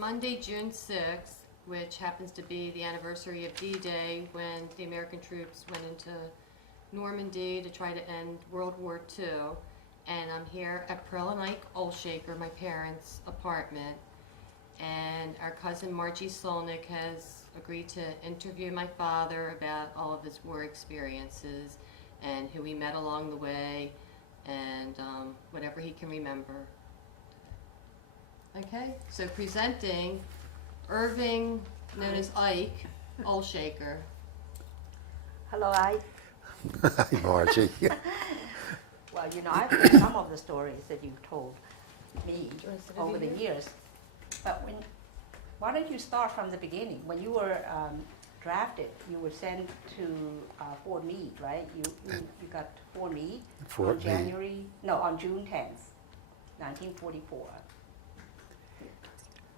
Monday, June 6th, which happens to be the anniversary of D-Day, when the American troops went into Normandy to try to end World War II. And I'm here at Pearl and Ike Olshaker, my parents' apartment. And our cousin Margie Solnick has agreed to interview my father about all of his war experiences and who he met along the way, and whatever he can remember. Okay, so presenting Irving, known as Ike Olshaker. Hello, Ike. Hi, Margie. Well, you know, I've heard some of the stories that you've told me over the years. But why don't you start from the beginning? When you were drafted, you were sent to Fort Meade, right? You got to Fort Meade Fort on on June 10th, 1944.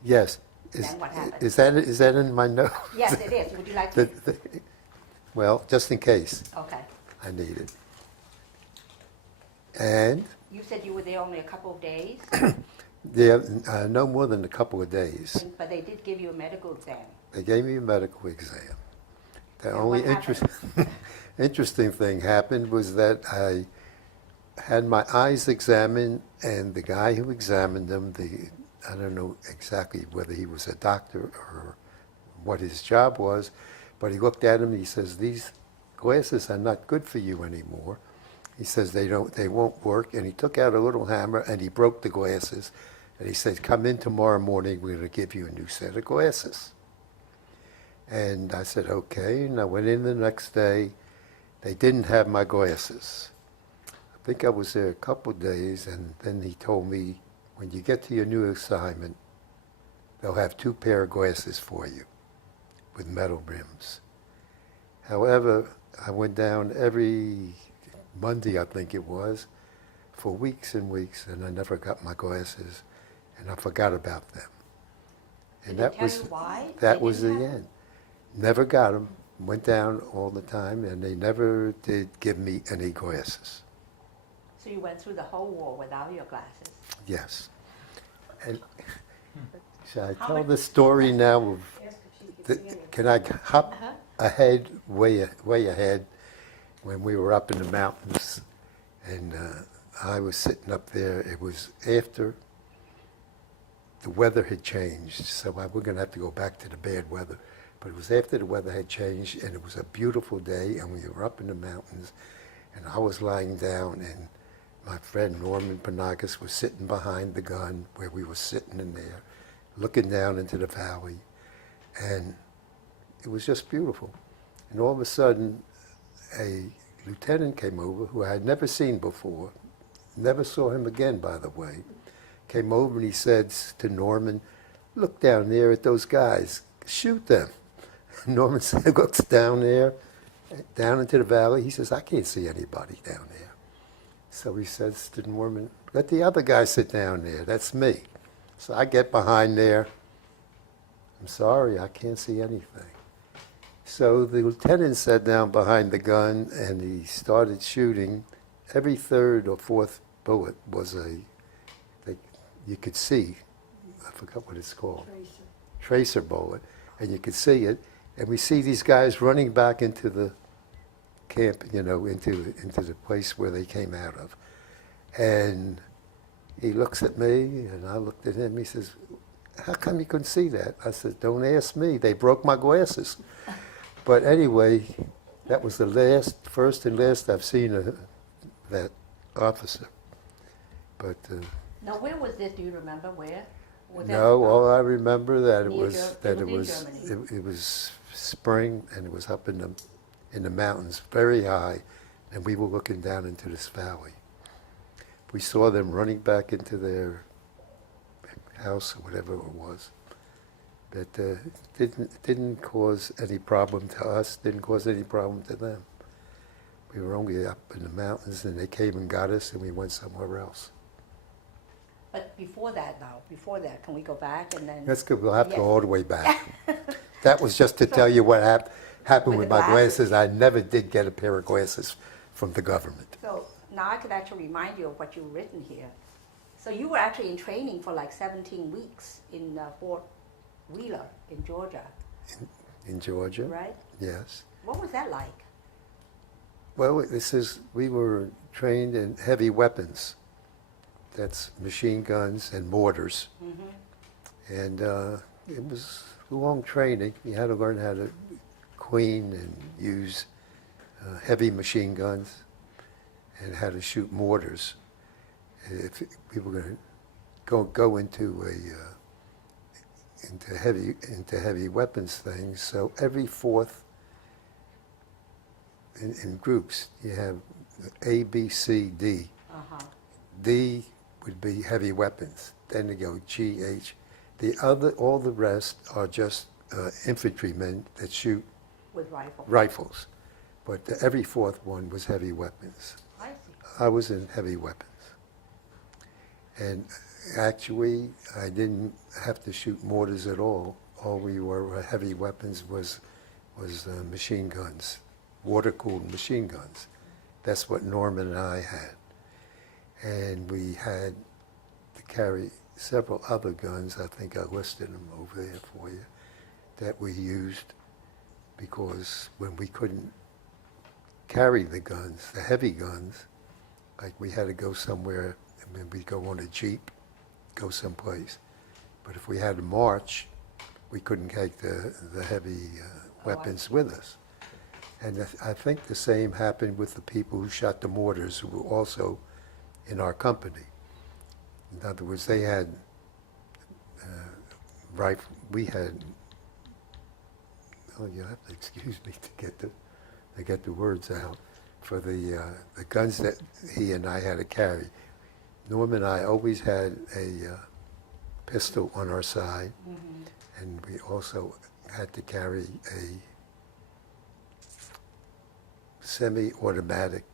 Yes. Then what happened? Is that in my note? Yes, it is. Would you like to? Well, just in case Okay. I need it. And You said you were there only a couple of days, yeah, no more than a couple of days. but they did give you a medical exam. They gave me a medical exam. The And only what happened? interesting thing happened was that I had my eyes examined, and the guy who examined them, I don't know exactly whether he was a doctor or what his job was, but he looked at him and he says, "These glasses are not good for you anymore." He says they won't work, and he took out a little hammer and he broke the glasses, and he said, "Come in tomorrow morning, we're going to give you a new set of glasses." And I said, okay, and I went in the next day. They didn't have my glasses. I think I was there a couple of days, and then he told me, when you get to your new assignment, they'll have 2 pair of glasses for you with metal rims. However, I went down every Monday, I think it was, for weeks and weeks, and I never got my glasses, and I forgot about them. And Did they tell you why? that They was the didn't have end. Never got them. Went down all the time, and they never did give me any glasses. So you went through the whole war without your glasses. Yes. And should I How tell much- the story now of can I hop Uh-huh. ahead, way ahead, when we were up in the mountains, and I was sitting up there. It was after the weather had changed, so we're going to have to go back to the bad weather. But it was after the weather had changed, and it was a beautiful day, and we were up in the mountains, and I was lying down, and my friend Norman Panagos was sitting behind the gun where we were sitting in there, looking down into the valley, and it was just beautiful. And all of a sudden, a lieutenant came over who I had never seen before, never saw him again, by the way, came over and he said to Norman, "Look down there at those guys, shoot them." Norman looks down there, down into the valley. He says, "I can't see anybody down there." So he says to Norman, "Let the other guy sit down there, that's me." So I get behind there. "I'm sorry, I can't see anything." So the lieutenant sat down behind the gun and he started shooting. Every 3rd or 4th bullet was you could see, I forgot what it's called. Tracer bullet, and you could see it. And we see these guys running back into the camp, into the place where they came out of. And he looks at me, and I looked at him. He says, "How come you couldn't see that?" I said, "Don't ask me. They broke my glasses." But anyway, that was the first and last I've seen of that officer. But Now, where was this? Do you remember where? Was that, no, all I remember that it near was Ger- that it it was in was Germany. it was spring, and it was up in the mountains, very high, and we were looking down into this valley. We saw them running back into their house or whatever it was. That didn't cause any problem to us. Didn't cause any problem to them. We were only up in the mountains, and they came and got us, and we went somewhere else. But before that, can we go back and then? That's good. We'll have to go Yes. all the way back. That was just to tell you what happened With with the my glasses. glasses. I never did get a pair of glasses from the government. So now I could actually remind you of what you've written here. So you were actually in training for like 17 weeks in Fort Wheeler in Georgia, in Georgia. right? Yes. What was that like? Well, we were trained in heavy weapons. That's machine guns and mortars. And it was long training. You had to learn how to clean and use heavy machine guns and how to shoot mortars. If we were going to go into heavy weapons things, so every fourth in groups you have A, B, C, D. D would be heavy weapons. Then you go G, H. All the rest are just infantrymen that shoot With rifles. rifles. But every fourth one was heavy weapons. I see. I was in heavy weapons. And actually, I didn't have to shoot mortars at all. All we were heavy weapons was machine guns, water-cooled machine guns. That's what Norman and I had. And we had to carry several other guns. I think I listed them over there for you, that we used because when we couldn't carry the guns, the heavy guns, like we had to go somewhere, and then we'd go on a Jeep, go someplace. But if we had to march, we couldn't take the heavy weapons with us. And I think the same happened with the people who shot the mortars, who were also in our company. In other words, they had we had. Oh, you have to excuse me to get the words out for the guns that he and I had to carry. Norm and I always had a pistol on our side, and we also had to carry a semi-automatic.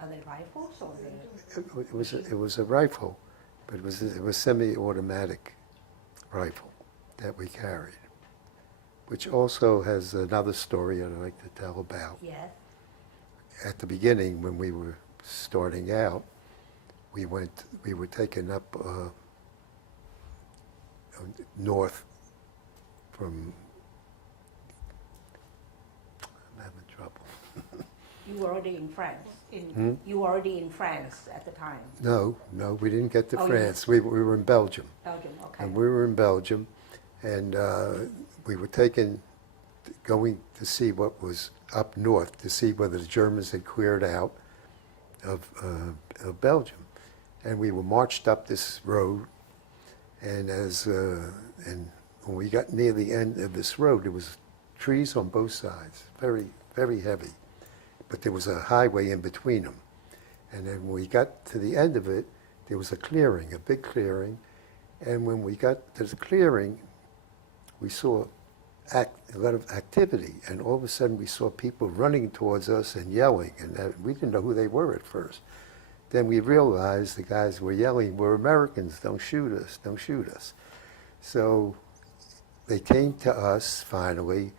Are they rifles or they? It was a rifle, but it was semi-automatic rifle that we carried, which also has another story I'd like to tell about. Yes. At the beginning, when we were starting out, we were taken up north from. I'm having trouble. You were already in France. You were already in France at the time. No, we didn't get to Oh, France. We were in Belgium. Belgium, okay. And we were in Belgium, and we were going to see what was up north, to see whether the Germans had cleared out of Belgium. And we were marched up this road, and and when we got near the end of this road, there was trees on both sides, very, very heavy. But there was a highway in between them. And then when we got to the end of it, there was a clearing, a big clearing. And when we got to the clearing, we saw a lot of activity. And all of a sudden, we saw people running towards us and yelling. And we didn't know who they were at first. Then we realized the guys were yelling, "We're Americans, don't shoot us, don't shoot us." So they came to us finally.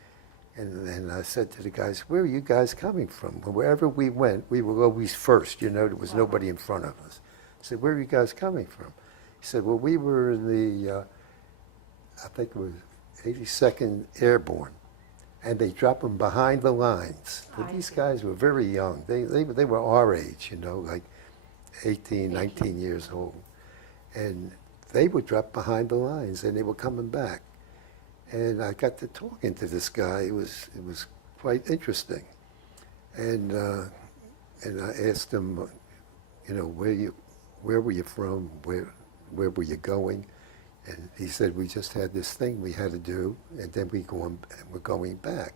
And I said to the guys, "Where are you guys coming from?" Wherever we went, we were always first. You know, there was nobody in front of us. I said, "Where are you guys coming from?" He said, "Well, we were in the, I think it was 82nd Airborne, and they dropped them behind the lines." But these guys were very young. They were our age, you know, like 18, 19 years old. And they would drop behind the lines, and they were coming back. And I got to talking to this guy. It was quite interesting. And I asked him, you know, where were you from? Where were you going? And he said, "We just had this thing we had to do, and then we're going back."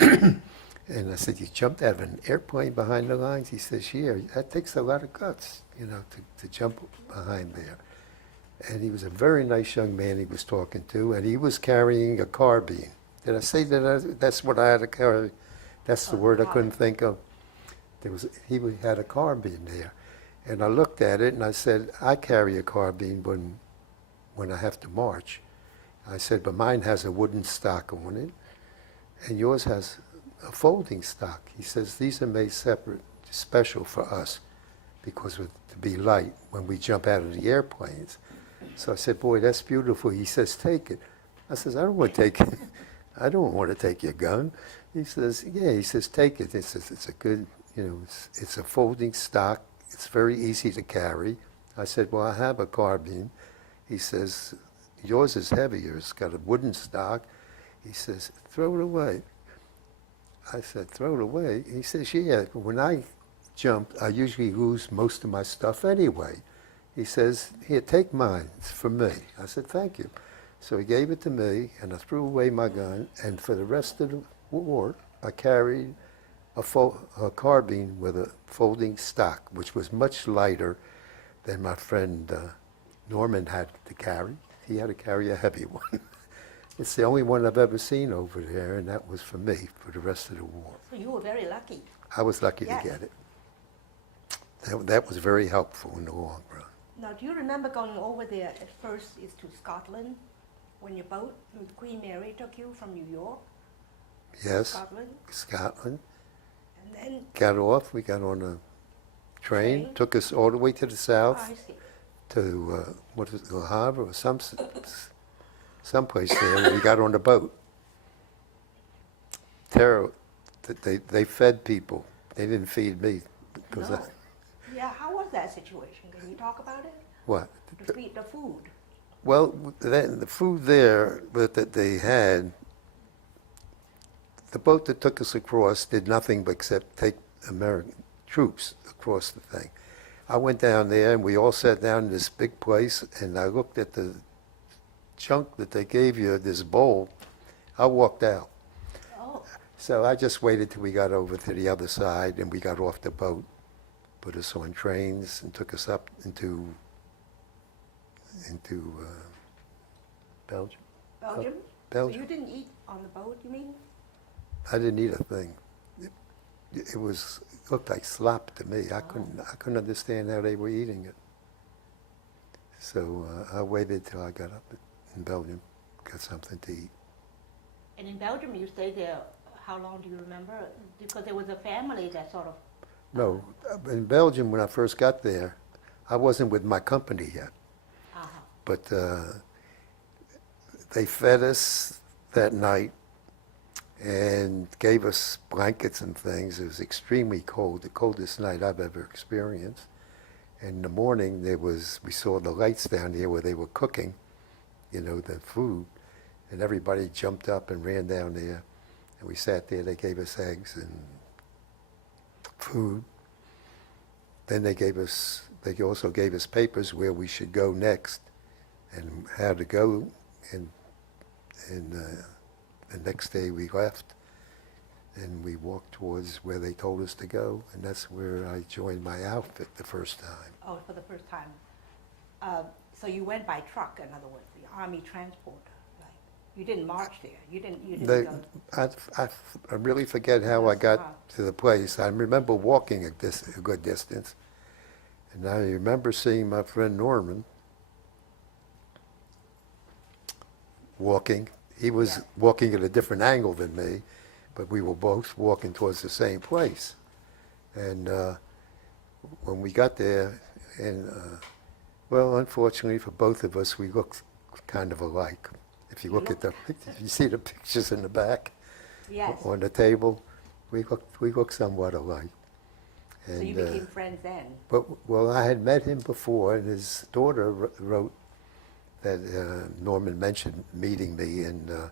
And I said, "You jumped out of an airplane behind the lines?" He says, "Yeah, that takes a lot of guts, you know, to jump behind there." And he was a very nice young man he was talking to, and he was carrying a carbine. Did I say that? That's what I had to carry. That's the word I couldn't think of. He had a carbine there. And I looked at it, and I said, "I carry a carbine when I have to march." I said, "But mine has a wooden stock on it, and yours has a folding stock." He says, "These are made separate, special for us, because to be light when we jump out of the airplanes." So I said, boy, that's beautiful. He says, take it. I says, I don't want to take it. I don't want to take your gun. He says, yeah. He says, take it. He says, it's a good, it's a folding stock. It's very easy to carry. I said, well, I have a carbine. He says, yours is heavier. It's got a wooden stock. He says, throw it away. I said, throw it away? He says, yeah. When I jump, I usually lose most of my stuff anyway. He says, here, take mine. It's for me. I said, thank you. So he gave it to me, and I threw away my gun, and for the rest of the war, I carried a carbine with a folding stock, which was much lighter than my friend Norman had to carry. He had to carry a heavy one. It's the only one I've ever seen over there, and that was for me for the rest of the war. So you were very lucky. I was lucky Yes. to get it. That was very helpful in the long run. Now, do you remember going over there at first is to Scotland when your boat, Queen Mary, took you from New York, Yes, Scotland, Scotland. and then Got off, we got on a train, Train? took us all the way to the south, I see. to, what is it, Le Havre or someplace there, and we got on the boat. They fed people. They didn't feed me. Because No. Yeah, how was that situation? Can you talk about it? what? The food. Well, the food there that they had, the boat that took us across did nothing but except take American troops across the thing. I went down there, and we all sat down in this big place, and I looked at the chunk that they gave you, this bowl. I walked out. Oh, So I just waited till we got over to the other side, and we got off the boat, put us on trains, and took us up into Belgium. Belgium? Belgium. So you didn't eat on the boat, you mean? I didn't eat a thing. It looked like slop to me. I couldn't understand how they were eating it. So I waited till I got up in Belgium, got something to eat. And in Belgium, you stayed there, how long do you remember? Because there was a family that sort of... No, in Belgium when I first got there, I wasn't with my company yet. Uh-huh. But they fed us that night and gave us blankets and things. It was extremely cold, the coldest night I've ever experienced. And in the morning, we saw the lights down there where they were cooking, the food. And everybody jumped up and ran down there. And we sat there, they gave us eggs and food. Then they also gave us papers where we should go next and how to go. And the next day we left and we walked towards where they told us to go. And that's where I joined my outfit the first time. Oh, for the first time. So you went by truck, in other words, the army transport. Like, you didn't march there. You didn't go. I really forget how I got to the place. I remember walking a good distance. And I remember seeing my friend Norman walking. He was walking at a different angle than me, but we were both walking towards the same place. And when we got there, and well, unfortunately for both of us, we looked kind of alike. If you look at if you see the pictures in the back Yes. on the table, we look somewhat alike. And, So you became friends then? well, I had met him before, and his daughter wrote that Norman mentioned meeting me in the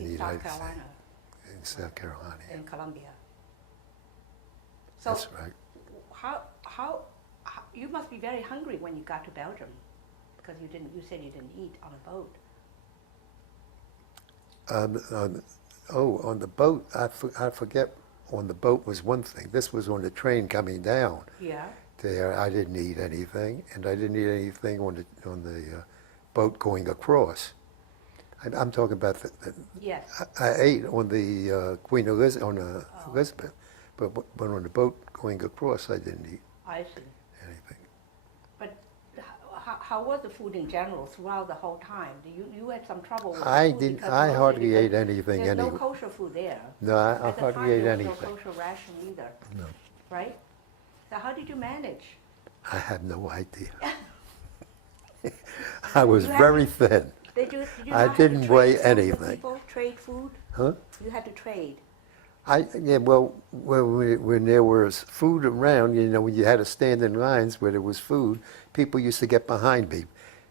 United States. In South Carolina. In Columbia. So That's right. how you must be very hungry when you got to Belgium, because you said you didn't eat on a boat. On the boat, I forget. On the boat was one thing. This was on the train coming down. Yeah. There, I didn't eat anything, and I didn't eat anything on the boat going across. I'm talking about Yes. I ate on the Queen Elizabeth, Elizabeth, but on the boat going across, I didn't eat I see. anything. But how was the food in general throughout the whole time? You had some trouble with the I food didn't. because I mostly hardly because ate anything There's no anyway. kosher food there. No, I At the hardly time, ate there was anything. no kosher ration either, No, right? So how did you manage? I have no idea. I was You had very to- thin. Did you I not have to didn't trade weigh food with anything. people? Trade food? Huh? You had to trade. Well, when there was food around, when you had to stand in lines where there was food, people used to get behind me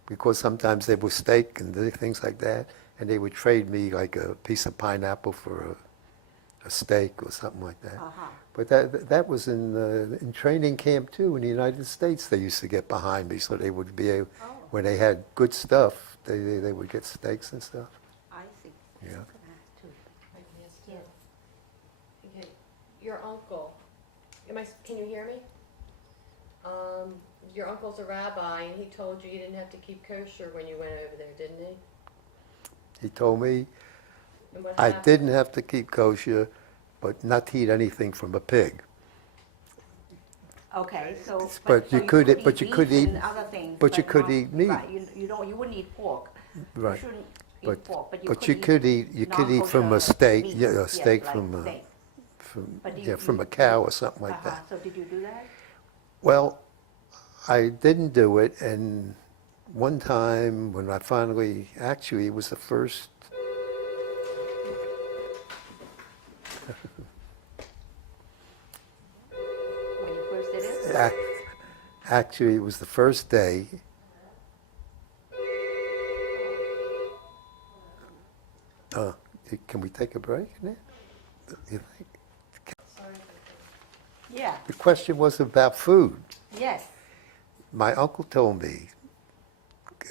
because sometimes there was steak and things like that, and they would trade me like a piece of pineapple for a steak or something like that. Uh-huh. But that was in training camp too. In the United States, they used to get behind me, so they would be able, Oh. when they had good stuff, they would get steaks and stuff. I see. Yeah. Can I ask too? Yes, Yes. Okay, your uncle, can you hear me? Your uncle's a rabbi, and he told you didn't have to keep kosher when you went over there, didn't he? He told me And what I happened? didn't have to keep kosher, but not to eat anything from a pig. Okay, so. But you could eat- but you could beef eat- and other things, but you could not- eat meat. Right, you wouldn't eat pork. Right. You shouldn't eat But pork, but you could eat from a steak, meat. yeah, a Yes, steak like from steak. But from a cow or something like Uh-huh. that. So did you do that? Well, I didn't do it, and one time when I finally, actually, it was the first. When you first did it? Actually, it was the first day. Can we take a break now? You think? Yeah, The question was about food. yes, My uncle told me,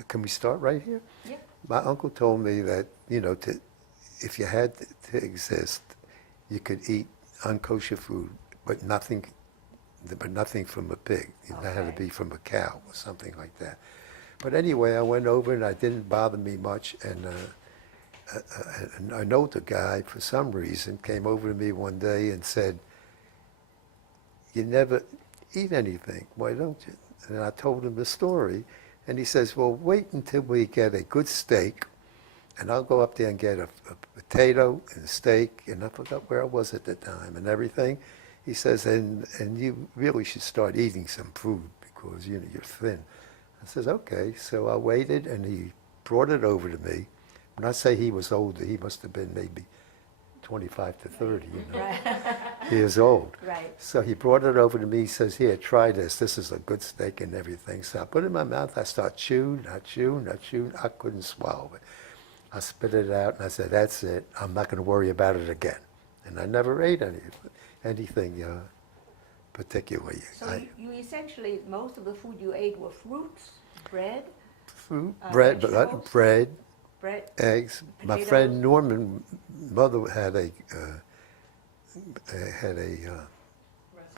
can we start right here? yeah. My uncle told me that, if you had to exist, you could eat unkosher food, but nothing from a pig. It had to Okay. be from a cow or something like that. But anyway, I went over and it didn't bother me much. And an older guy, for some reason, came over to me one day and said, "You never eat anything. Why don't you?" And I told him the story. And he says, "Well, wait until we get a good steak, and I'll go up there and get a potato and a steak," and I forgot where I was at the time and everything. He says, and you really should start eating some food because, you're thin. I says, okay. So I waited, and he brought it over to me. When I say he was older, he must have been maybe 25 to 30, years old. Right. So he brought it over to me. He says, "Here, try this. This is a good steak and everything." So I put it in my mouth. I start chewing. I couldn't swallow it. I spit it out, and I said, "That's it. I'm not going to worry about it again." And I never ate anything particularly. So you essentially, most of the food you ate were fruits, bread, Bread, vegetables? bread, bread. eggs. My Potatoes? friend Norman's mother had a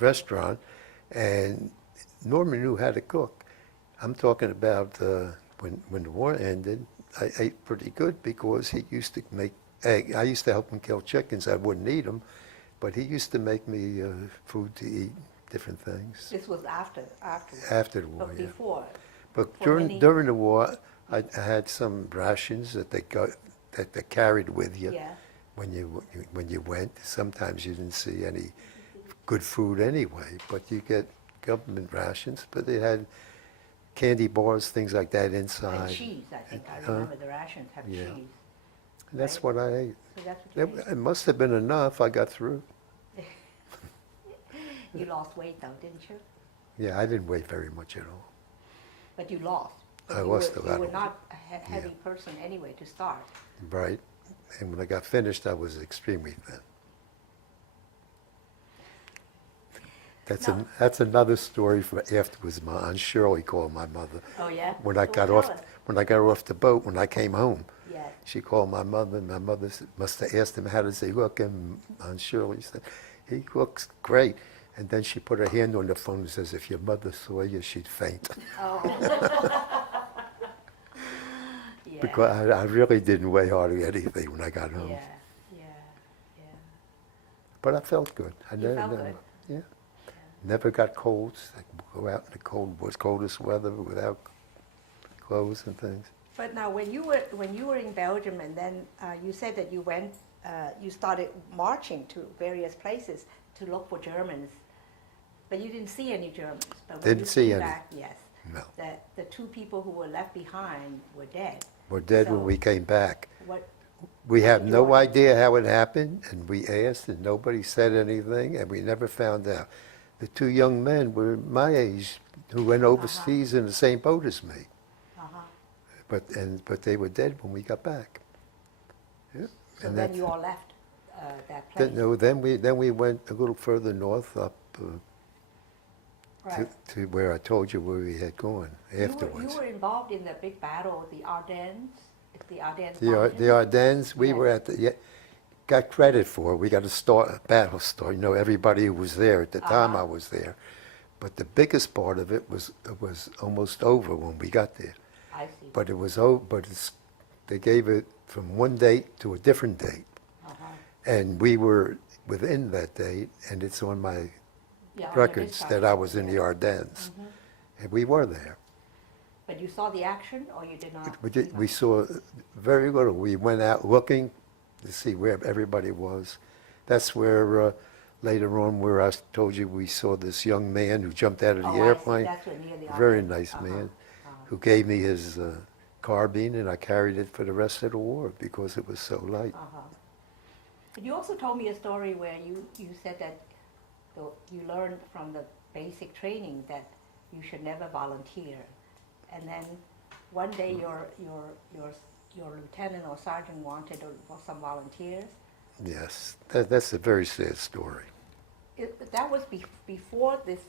restaurant, and Norman knew how to cook. I'm talking about when the war ended. I ate pretty good because he used to make egg. I used to help him kill chickens. I wouldn't eat them, but he used to make me food to eat, different things. This was after After the war, but yeah. before. But For any- during the war, I had some rations that they carried with you Yeah. when you went. Sometimes you didn't see any good food anyway, but you get government rations. But they had candy bars, things like that inside. And cheese, I think. I Huh? remember the rations have Yeah. cheese. And that's right? what I ate. So that's what you ate. It must have been enough. I got through. You lost weight though, didn't you? Yeah, I didn't weigh very much at all. But you lost. But I you lost were, a lot You were of not a heavy person anyway to start. Right. And when I got finished, I was extremely thin. Now- That's another story for afterwards. My Aunt Shirley called my mother Oh yeah. when I So got tell off us. the boat. When I came home, Yes. she called my mother. And my mother must have asked him, "How does he look?" And Aunt Shirley said, "He looks great." And then she put her hand on the phone and says, "If your mother saw you, she'd faint." Oh. Yeah. Because I really didn't weigh hardly anything when I got home. Yeah. Yeah. Yeah. But I felt good. You felt good? Yeah. Never got colds. I could go out in the coldest weather without clothes and things. But now, when you were in Belgium, and then you said that you went, you started marching to various places to look for Germans, but you didn't see any Germans. But when Didn't you see came any. back, yes, No. the two people who were left behind were dead. Were dead So when we came back. What, We How have did you no all- idea how it happened, and we asked, and nobody said anything, and we never found out. The two young men were my age, who went overseas in the same boat as me, uh-huh. but they were dead when we got back. Yeah. So And then that's- you all left that place? No, then we went a little further north up Right. to where I told you where we had gone afterwards. You were involved in the big battle, the Ardennes? It's the Ardennes The Mountains? Ardennes, we Yes. were at the, got credit for. We got a battle start. You know, everybody who was there at the time I was there. But the biggest part of it was almost over when we got there. I see. But it was over. They gave it from one date to a different date, Uh-huh. and we were within that date. And it's on my Yeah, on your records dispatch that I was in record, the yeah. Ardennes, Mhm. and we were there. But you saw the action, or you did not? We saw very little. We went out looking to see where everybody was. That's where, later on, where I told you we saw this young man who jumped out of the Oh, I see. airplane. That's where near the Very Ardennes. nice man, Uh-huh. who gave me his carbine, and I carried it for the rest of the war because it was so light. Uh-huh. But you also told me a story where you said that you learned from the basic training that you should never volunteer. And then one day your lieutenant or sergeant wanted some volunteers. Yes, that's a very sad story. That was before this,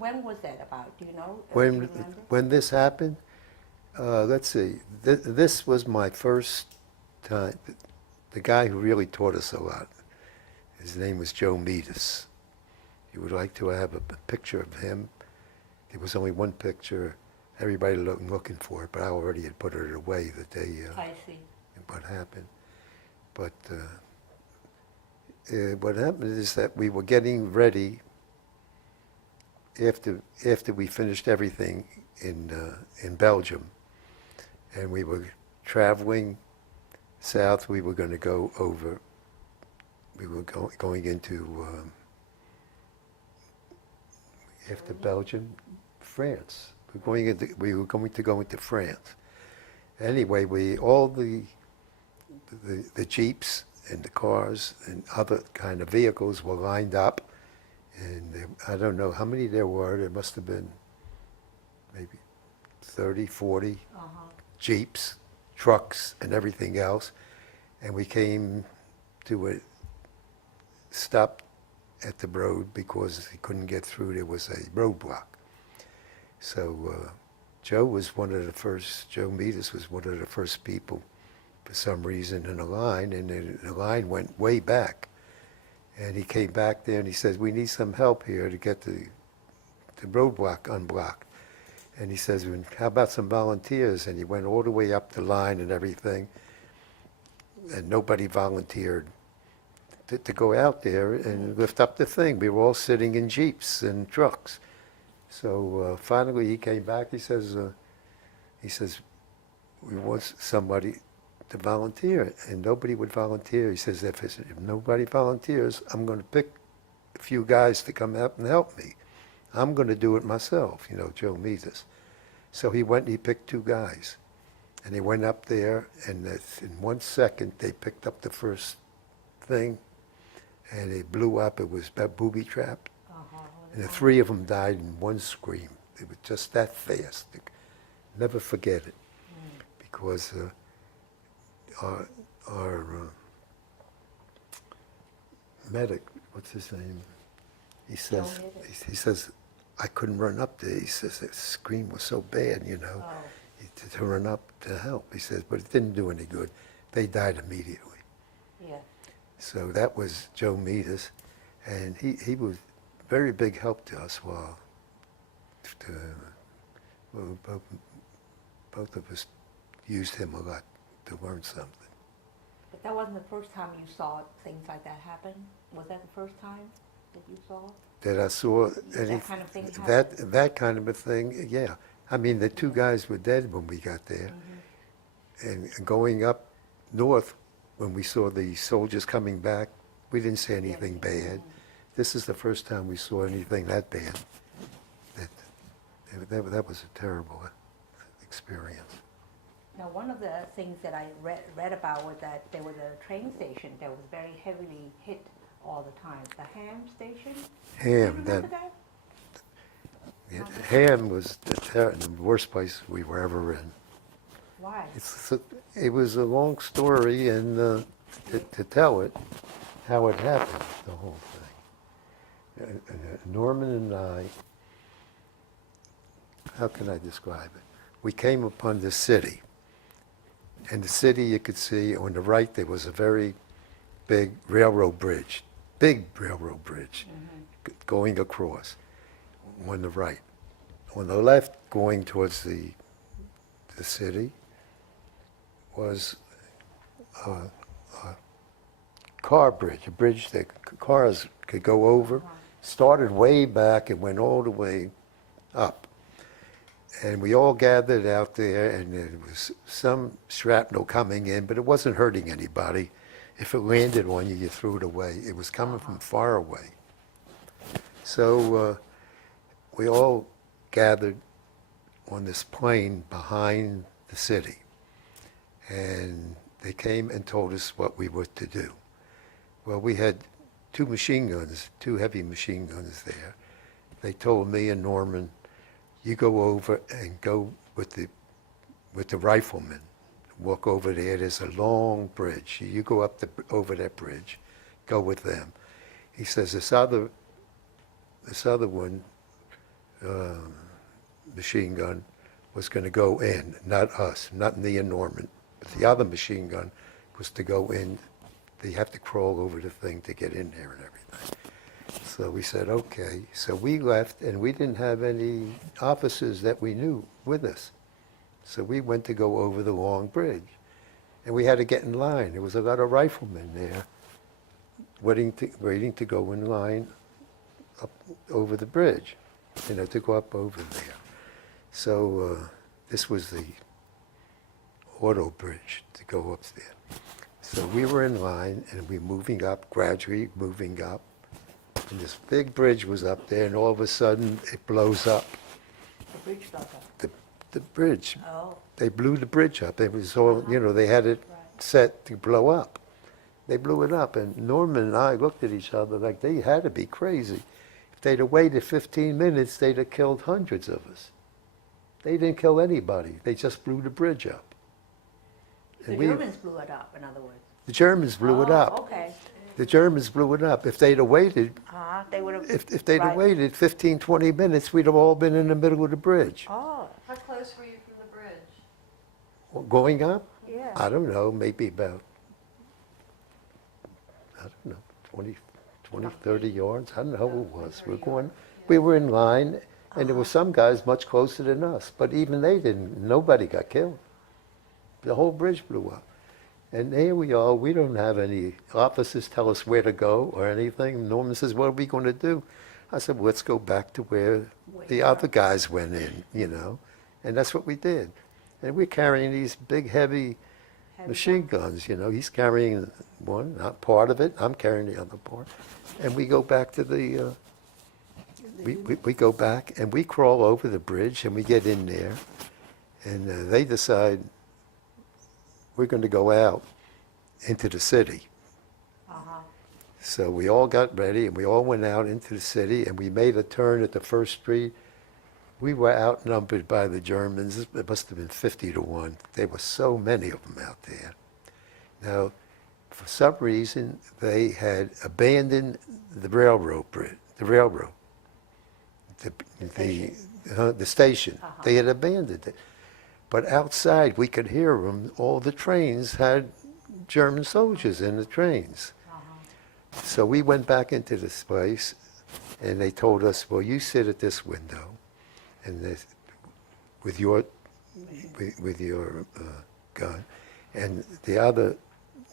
when was that about? Do you know? Do you When remember? when this happened, let's see, this was my first time. The guy who really taught us a lot, his name was Joe Meadus. You would like to have a picture of him. There was only one picture. Everybody looking for it, but I already had put it away the day I see. what happened. But what happened is that we were getting ready after we finished everything in Belgium, and we were traveling south. We were going to go over. We were going into after Belgium, France. We were going to go into France. Anyway, all the jeeps and the cars and other kind of vehicles were lined up, and I don't know how many there were. There must have been maybe 30, 40 Uh-huh. jeeps, trucks, and everything else. And we came to a stop at the road because he couldn't get through. There was a roadblock. So Joe Meadus was one of the first people for some reason in the line, and the line went way back. And he came back there and he says, "We need some help here to get the roadblock unblocked." And he says, "Well, how about some volunteers?" And he went all the way up the line and everything, and nobody volunteered to go out there and lift up the thing. We were all sitting in jeeps and trucks. So finally he came back. He says, "We want somebody to volunteer," and nobody would volunteer. He says, if nobody volunteers, I'm going to pick a few guys to come out and help me. I'm going to do it myself, Joe Meadus. So he went and he picked two guys. And they went up there, and in 1 second, they picked up the first thing, and it blew up. It was booby trapped. Uh-huh. And the three of them died in one scream. It was just that fast. Never forget it. Because our medic, what's his name? He says, "I couldn't run up there." He says, the scream was so bad, Oh. to run up to help. He says, but it didn't do any good. They died immediately. Yeah. So that was Joe Meadus, and he was very big help to us while both of us used him a lot to learn something. But that wasn't the first time you saw things like that happen? Was that the first time that you saw? That I saw That kind of thing happen? that kind of a thing, yeah. I mean, the two guys were dead when we got there. And going up north, when we saw the soldiers coming back, we didn't see anything bad. This is the first time we saw anything that bad. That was a terrible experience. Now, one of the things that I read about was that there was a train station that was very heavily hit all the time. The Ham station? Do you Ham, remember that? yeah, Ham was the worst place we were ever in. Why? It was a long story, and to tell it, how it happened, the whole thing. Norman and I, how can I describe it? We came upon this city. And the city, you could see on the right, there was a very big railroad bridge, going across on the right. On the left, going towards the city, was a car bridge, a bridge that cars could go over. Started way back and went all the way up. And we all gathered out there, and there was some shrapnel coming in, but it wasn't hurting anybody. If it landed on you, you threw it away. It was coming from far away. So we all gathered on this plain behind the city. And they came and told us what we were to do. Well, we had two heavy machine guns there. They told me and Norman, you go over and go with the riflemen. Walk over there. There's a long bridge. You go over that bridge. Go with them. He says this other one, machine gun, was going to go in, not us, not me and Norman, but the other machine gun was to go in. They have to crawl over the thing to get in there and everything. So we said, okay. So we left, and we didn't have any officers that we knew with us. So we went to go over the long bridge. And we had to get in line. There was a lot of riflemen there waiting to go in line up over the bridge, to go up over there. So this was the auto bridge to go up there. So we were in line, and we moving up, gradually moving up. And this big bridge was up there, and all of a sudden it blows up. The bridge blows up. The bridge. Oh. They blew the bridge up. It was all, they had it set to blow up. They blew it up, and Norman and I looked at each other like they had to be crazy. If they'd have waited 15 minutes, they'd have killed hundreds of us. They didn't kill anybody. They just blew the bridge up. The Germans blew it up, in other words. The Germans blew it up. Okay. The Germans blew it up. If they'd have waited, They would have. if they'd have waited 15, 20 minutes, we'd have all been in the middle of the bridge. Oh, How close were you from the bridge? Going up? yeah. I don't know, maybe about, 20, 30 yards. I don't know how it was. We were in line, and there were some guys much closer than us, but even nobody got killed. The whole bridge blew up. And here we are, we don't have any officers tell us where to go or anything. Norman says, what are we going to do? I said, well, let's go back to where the other guys went in, And that's what we did. And we're carrying these big, heavy machine guns, He's carrying one, not part of it. I'm carrying the other part. And we go back to we go back and we crawl over the bridge and we get in there. And they decide we're going to go out into the city. So we all got ready and we all went out into the city and we made a turn at the first street. We were outnumbered by the Germans. It must have been 50-1. There were so many of them out there. Now, for some reason, they had abandoned the railroad bridge, the station. They had abandoned it. But outside, we could hear them. All the trains had German soldiers in the trains. So we went back into this place, and they told us, well, you sit at this window, and with your gun, and the other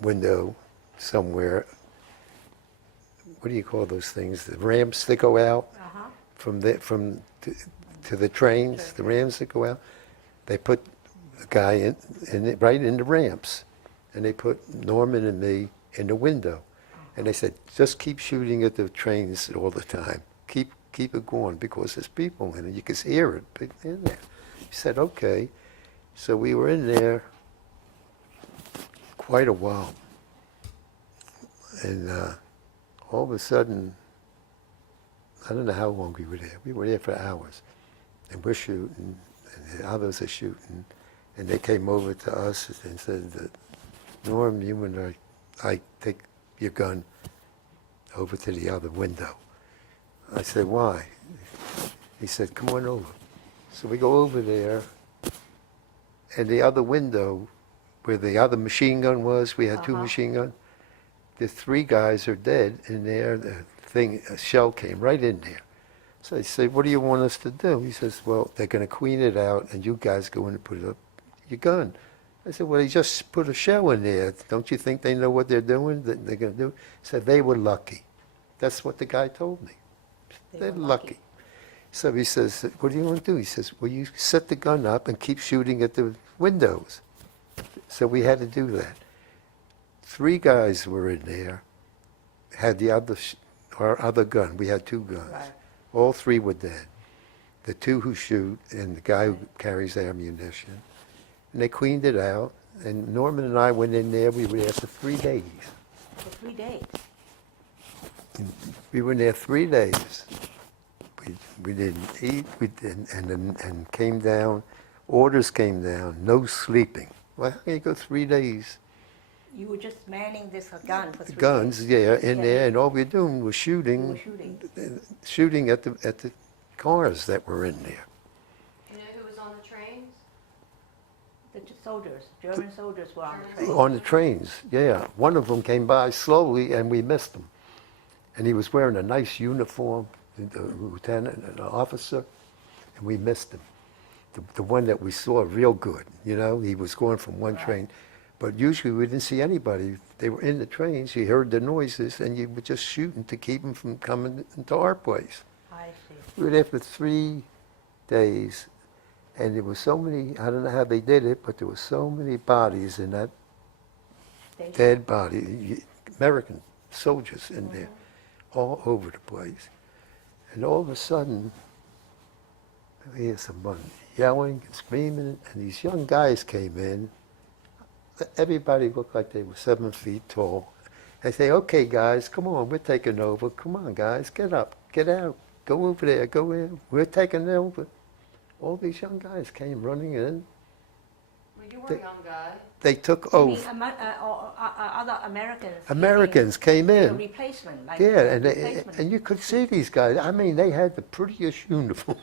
window somewhere, what do you call those things? The ramps that go out to the trains, the ramps that go out. They put a guy right in the ramps, and they put Norman and me in the window. And they said, just keep shooting at the trains all the time. Keep keep it going because there's people in it. You can hear it in there. He said, okay. So we were in there quite a while. And all of a sudden, I don't know how long we were there. We were there for hours. And we're shooting, and the others are shooting. And they came over to us and said, that, Norm, you and I take your gun over to the other window. I said, why? He said, come on over. So we go over there, and the other window, where the other machine gun was, we had two machine guns, the 3 guys are dead in there. A shell came right in there. So I said, what do you want us to do? He says, well, they're going to clean it out, and you guys go in and put up your gun. I said, well, they just put a shell in there. Don't you think they know what they're doing, that they're going to do? He said, they were lucky. That's what the guy told me. They're lucky. So he says, what do you want to do? He says, well, you set the gun up and keep shooting at the windows. So we had to do that. 3 guys were in there, had the our other gun. We had 2 guns. Right. All 3 were dead. The 2 who shoot and the guy who carries ammunition. And they cleaned it out. And Norman and I went in there. We were there for 3 days. For 3 days. We were there 3 days. We didn't eat. And came down. Orders came down. No sleeping. Well, how can you go 3 days? You were just manning this gun for 3 Guns, days. yeah, in there, and all we were doing was shooting. You were shooting. Shooting at the cars that were in there. You know who was on the trains? The soldiers, German soldiers were on the train. On the trains, yeah. One of them came by slowly, and we missed him. And he was wearing a nice uniform, the lieutenant, an officer, and we missed him. The one that we saw real good, you know, he was going from one train. But usually we didn't see anybody. They were in the trains, you heard the noises, and you were just shooting to keep them from coming into our place. I see. We were there for 3 days, and there were so many, I don't know how they did it, but there were so many bodies in that dead body, American soldiers in there, all over the place. And all of a sudden, we hear someone yelling and screaming, and these young guys came in. Everybody looked like they were 7 feet tall. They say, okay, guys, come on, we're taking over. Come on, guys, get up, get out, go over there, go in. We're taking over. All these young guys came running in. Well, you were a young guy. They took You mean over. other Americans? Americans came in. Replacement, like Yeah, replacement. and you could see these guys. I mean, they had the prettiest uniform.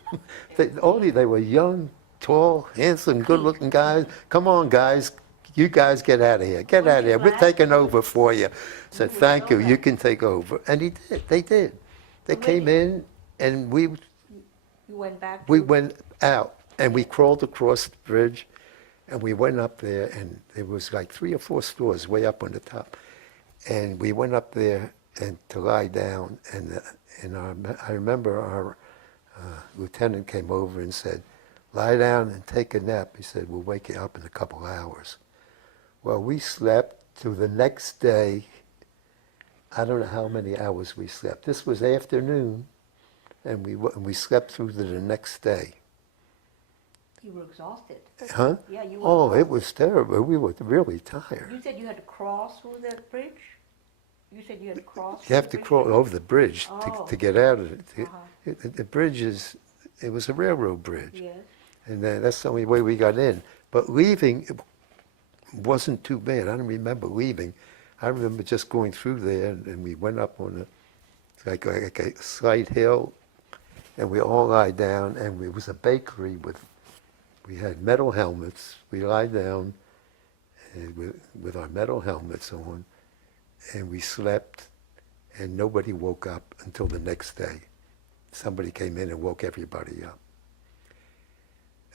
They were young, tall, handsome, good-looking guys. Come on, guys. You guys get out of here. Get Weren't out of you here. We're glad? taking over for you. Said, were thank so you. You glad. can take over. And he did. They did. They But came wait. in, and we You went back to... we went out, and we crawled across the bridge, and we went up there, and there was like 3 or 4 stores way up on the top. And we went up there and to lie down, and I remember our lieutenant came over and said, lie down and take a nap. He said, we'll wake you up in a couple of hours. Well, we slept till the next day. I don't know how many hours we slept. This was afternoon, and we slept through to the next day. You were exhausted. Huh? Yeah, you were Oh, it exhausted. was terrible. We were really tired. You said you had to cross through the bridge? You said you had to cross You have the to bridge? crawl over the bridge Oh. to get out of it. Uh-huh. The bridge it was a railroad bridge. Yes. And that's the only way we got in. But leaving it wasn't too bad. I don't remember leaving. I remember just going through there, and we went up on like a slight hill, and we all lie down, and it was a bakery we had metal helmets. We lie down with our metal helmets on, and we slept, and nobody woke up until the next day. Somebody came in and woke everybody up.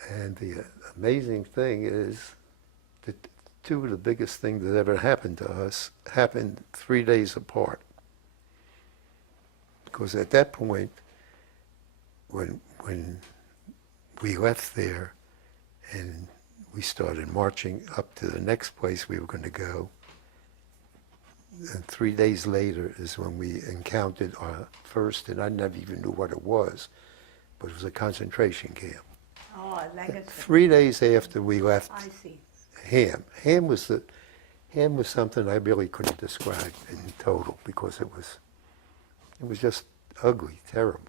And the amazing thing is that 2 of the biggest things that ever happened to us happened 3 days apart. Because at that point, when we left there and we started marching up to the next place we were going to go, and 3 days later is when we encountered our first, and I never even knew what it was, but it was a concentration camp. Oh, Lancaster. 3 days after we left I see. Ham was something I really couldn't describe in total because it was just ugly, terrible.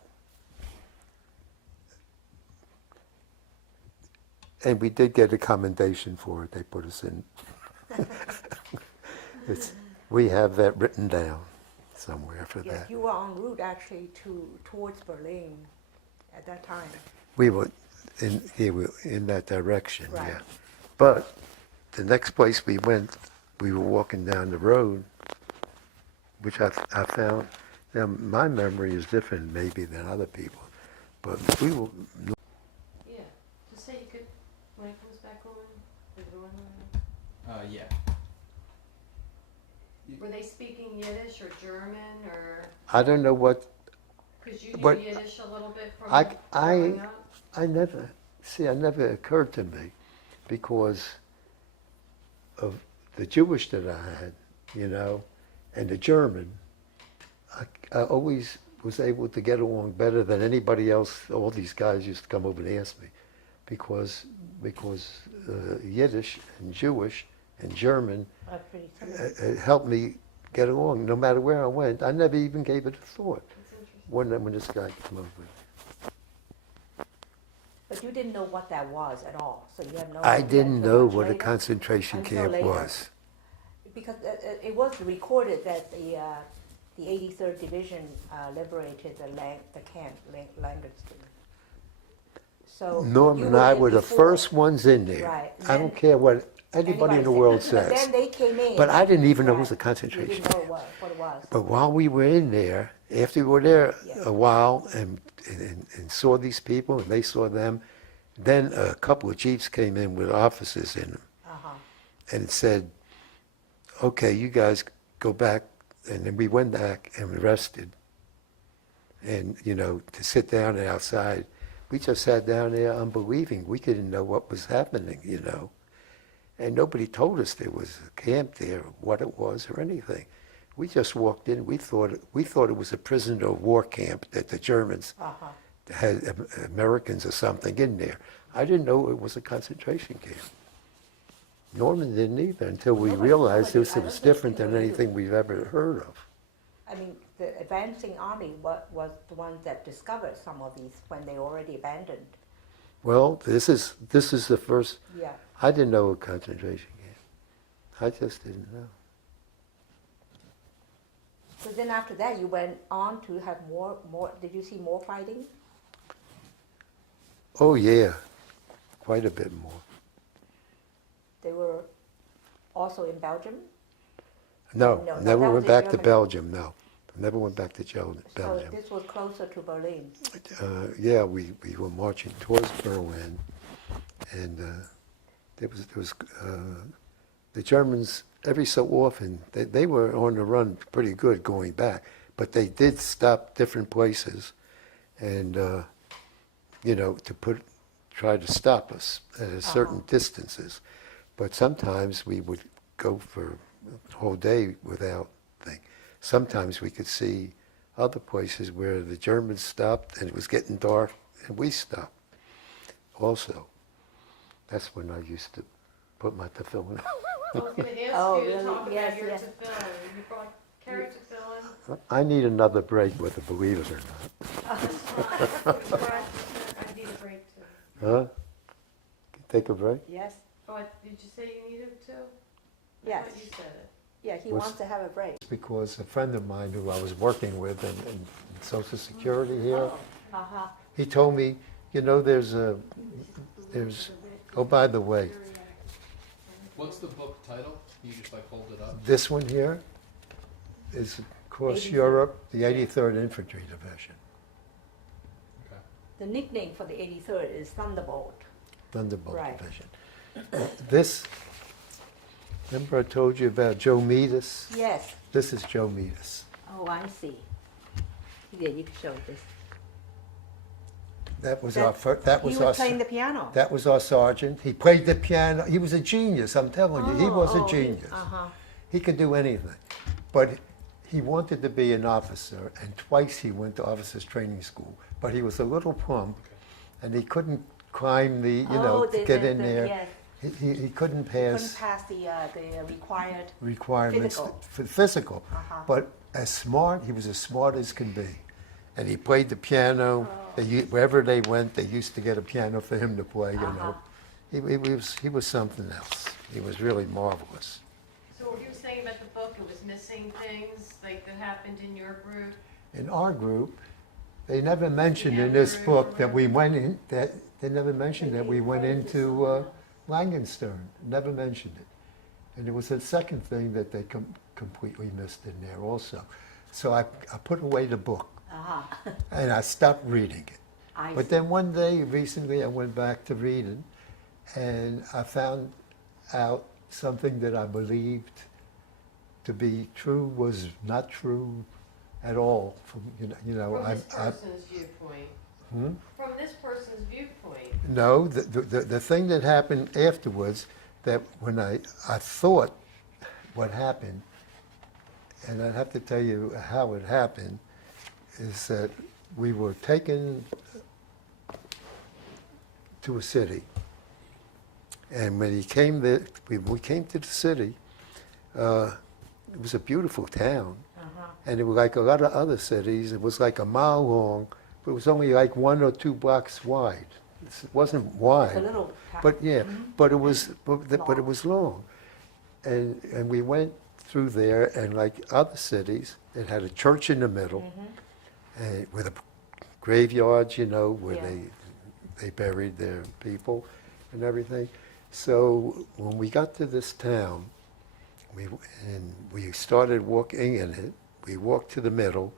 And we did get a commendation for it. They put us in. We have that written down somewhere for Yes, that. you were en route actually towards Berlin at that time. We were in that direction, Right. yeah. But the next place we went, we were walking down the road, which I found, now my memory is different maybe than other people, but we were, Yeah, just say you could, when it comes back on, is it on? Yeah. Were they speaking Yiddish or German or, I don't know what, because you knew But Yiddish a little bit from I growing up? it never occurred to me because of the Jewish that I had, and the German. I always was able to get along better than anybody else. All these guys used to come over and ask me because Yiddish and Jewish and German Pretty similar. it helped me get along no matter where I went. I never even gave it a thought. That's interesting. One night when this guy came over. But you didn't know what that was at all, so you have no I idea didn't until know much what a later? concentration Until camp later. was. Because it was recorded that the 83rd Division liberated the camp, Lancaster. So Norm you and I there were the before. first ones in there. Right. I don't care what anybody in the world But then says. they came in. But I didn't even know it Right. was a You concentration didn't know camp. what it was. But while we were in there, after we were there Yeah. a while and saw these people and they saw them, then a couple of jeeps came in with officers in them Uh-huh. and it said, okay, you guys go back. And then we went back and we rested. And, to sit down outside, we just sat down there unbelieving. We didn't know what was happening, And nobody told us there was a camp there, or what it was, or anything. We just walked in. We thought it was a prisoner of war camp that the Germans Uh-huh. had Americans or something in there. I didn't know it was a concentration camp. Norman didn't either until we Nobody- realized nobody- this I was don't think different they than knew. anything we've ever heard of. I mean, the advancing army was the ones that discovered some of these when they already abandoned. Well, this is the first. Yeah. I didn't know a concentration camp. I just didn't know. So then after that, you went on to have more. Did you see more fighting? Oh yeah, quite a bit more. They were also in Belgium. No, No, that never was went in back to Germany. Belgium. No, never went back to So Belgium. this was closer to Berlin. Yeah, we were marching towards Berlin, and there was the Germans. Every so often, they were on the run pretty good going back, but they did stop different places, and try to stop us at a certain distances. But sometimes we would go for a whole day without thing. Sometimes we could see other places where the Germans stopped and it was getting dark and we stopped also. That's when I used to put my tefillin. I was gonna ask Oh, you to really? talk Yes, about your yes. tefillin. You brought carrot tefillin. I need another break, whether believe it or not. I need a break too. Huh? Take a break? Yes. Oh, did you say you needed to? Yes. I thought you said it. Yeah, he Was- wants to have a break. It's because a friend of mine who I was working with in Social Security here, Uh-huh. he told me, there's, oh, by the way, What's the book title? You just hold it up. this one here is across 83rd. Europe, the 83rd Infantry Division, Okay. The nickname for the 83rd is Thunderbolt. Thunderbolt Right. Division. This, remember I told you about Joe Meadus? Yes. This is Joe Meadus. Oh, I see. Yeah, you can show this. That was That- our first, that was He our, was playing the piano. that was our sergeant. He played the piano. He was a genius, I'm telling you. He was a genius. Uh-huh. He could do anything. But he wanted to be an officer, and twice he went to officers training school. But he was a little plump, and he couldn't climb to get in there. Yes. He couldn't Couldn't pass pass the required. requirements Physical. for physical. Uh-huh. But he was as smart as can be. And he played the piano. Wherever they went, they used to get a piano for him to play, Uh-huh. He was something else. He was really marvelous. So what you were saying about the book, it was missing things like that happened in your group? In our group, they never mentioned in Yeah, this right, book that right. we went in, they never mentioned that we went into Langenstern. Never mentioned it. And it was the second thing that they completely missed in there also. So I put away the book Uh-huh. and I stopped reading it. I But see. then one day, recently, I went back to reading, and I found out something that I believed to be true was not true at all. From From I, this person's viewpoint? Hmm? From this person's viewpoint? No, the thing that happened afterwards, that when I thought what happened, and I'd have to tell you how it happened, is that we were taken to a city. And when he came there, we came to the city, it was a beautiful town. Uh-huh. And it was like a lot of other cities. It was like a mile long, but it was only like 1 or 2 blocks wide. It wasn't It's a wide, little. but yeah, but it was long. And we went through there, and like other cities, it had a church in the middle, and with a graveyard, where Yeah. they buried their people and everything. So when we got to this town, we started walking in it. We walked to the middle,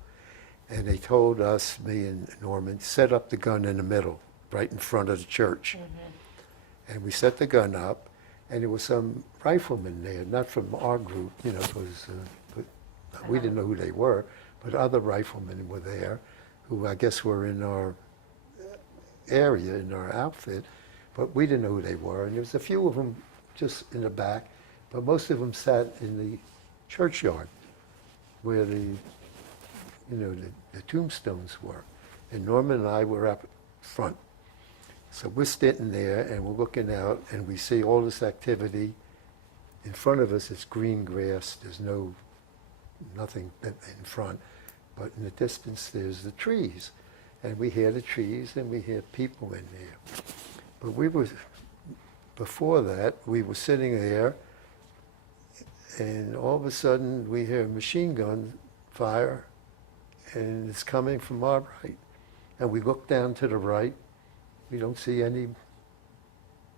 and they told us, me and Norman, set up the gun in the middle, right in front of the church. And we set the gun up, and there was some riflemen there, not from our group, but we didn't know who they were, but other riflemen were there, who I guess were in our area, in our outfit, but we didn't know who they were. And there was a few of them just in the back, but most of them sat in the churchyard where the tombstones were. And Norman and I were up front. So we're sitting there and we're looking out and we see all this activity. In front of us it's green grass, there's nothing in front. But in the distance there's the trees. And we hear the trees and we hear people in there. But before that, we were sitting there, and all of a sudden we hear a machine gun fire, and it's coming from our right. And we look down to the right, we don't see any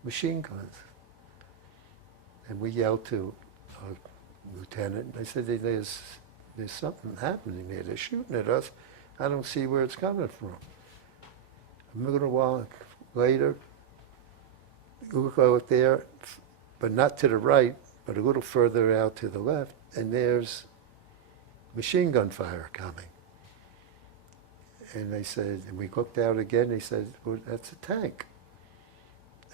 machine guns. And we yelled to our lieutenant, I said, there's something happening there, they're shooting at us, I don't see where it's coming from. A little while later, we look out there, but not to the right, but a little further out to the left, and there's machine gun fire coming. And they said, and we looked out again, they said, well, that's a tank.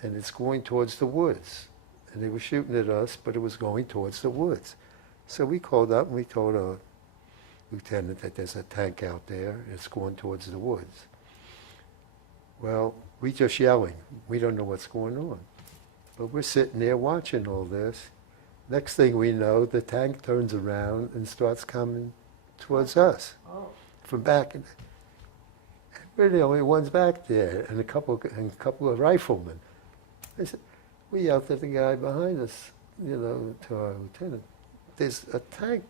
And it's going towards the woods. And they were shooting at us, but it was going towards the woods. So we called up and we told our lieutenant that there's a tank out there, and it's going towards the woods. Well, we just yelling. We don't know what's going on. But we're sitting there watching all this. Next thing we know, the tank turns around and starts coming towards us Oh. from back. And we're the only ones back there, and a couple of riflemen. I said, we yelled at the guy behind us, to our lieutenant. There's a tank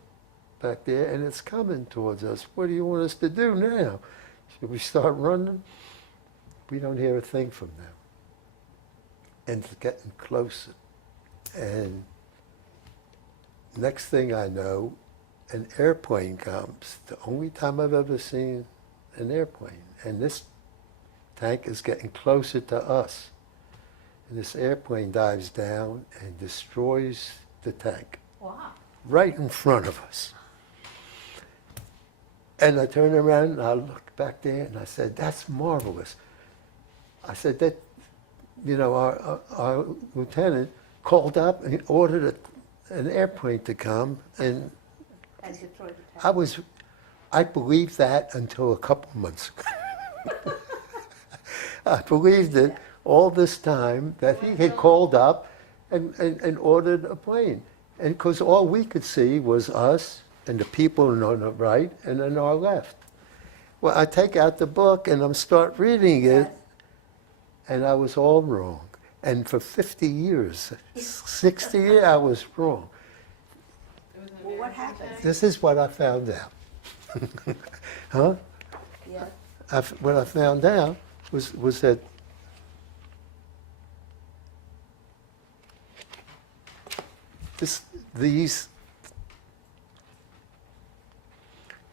back there, and it's coming towards us. What do you want us to do now? Should we start running? We don't hear a thing from them. And it's getting closer. And next thing I know, an airplane comes. The only time I've ever seen an airplane. And this tank is getting closer to us. And this airplane dives down and destroys the tank Wow. right in front of us. And I turned around and I looked back there and I said, that's marvelous. I said that, our lieutenant called up and ordered an airplane to come and And destroyed the tank. I believed that until a couple months ago. I believed it all this time that he had called up and ordered a plane. And because all we could see was us and the people on the right and on our left. Well, I take out the book and I'm start reading it, Yes. and I was all wrong. And for 50 years, 60 years, I was wrong. It was an Well, what American happened? tank. This is what I found out. Huh? Yeah. What I found out was that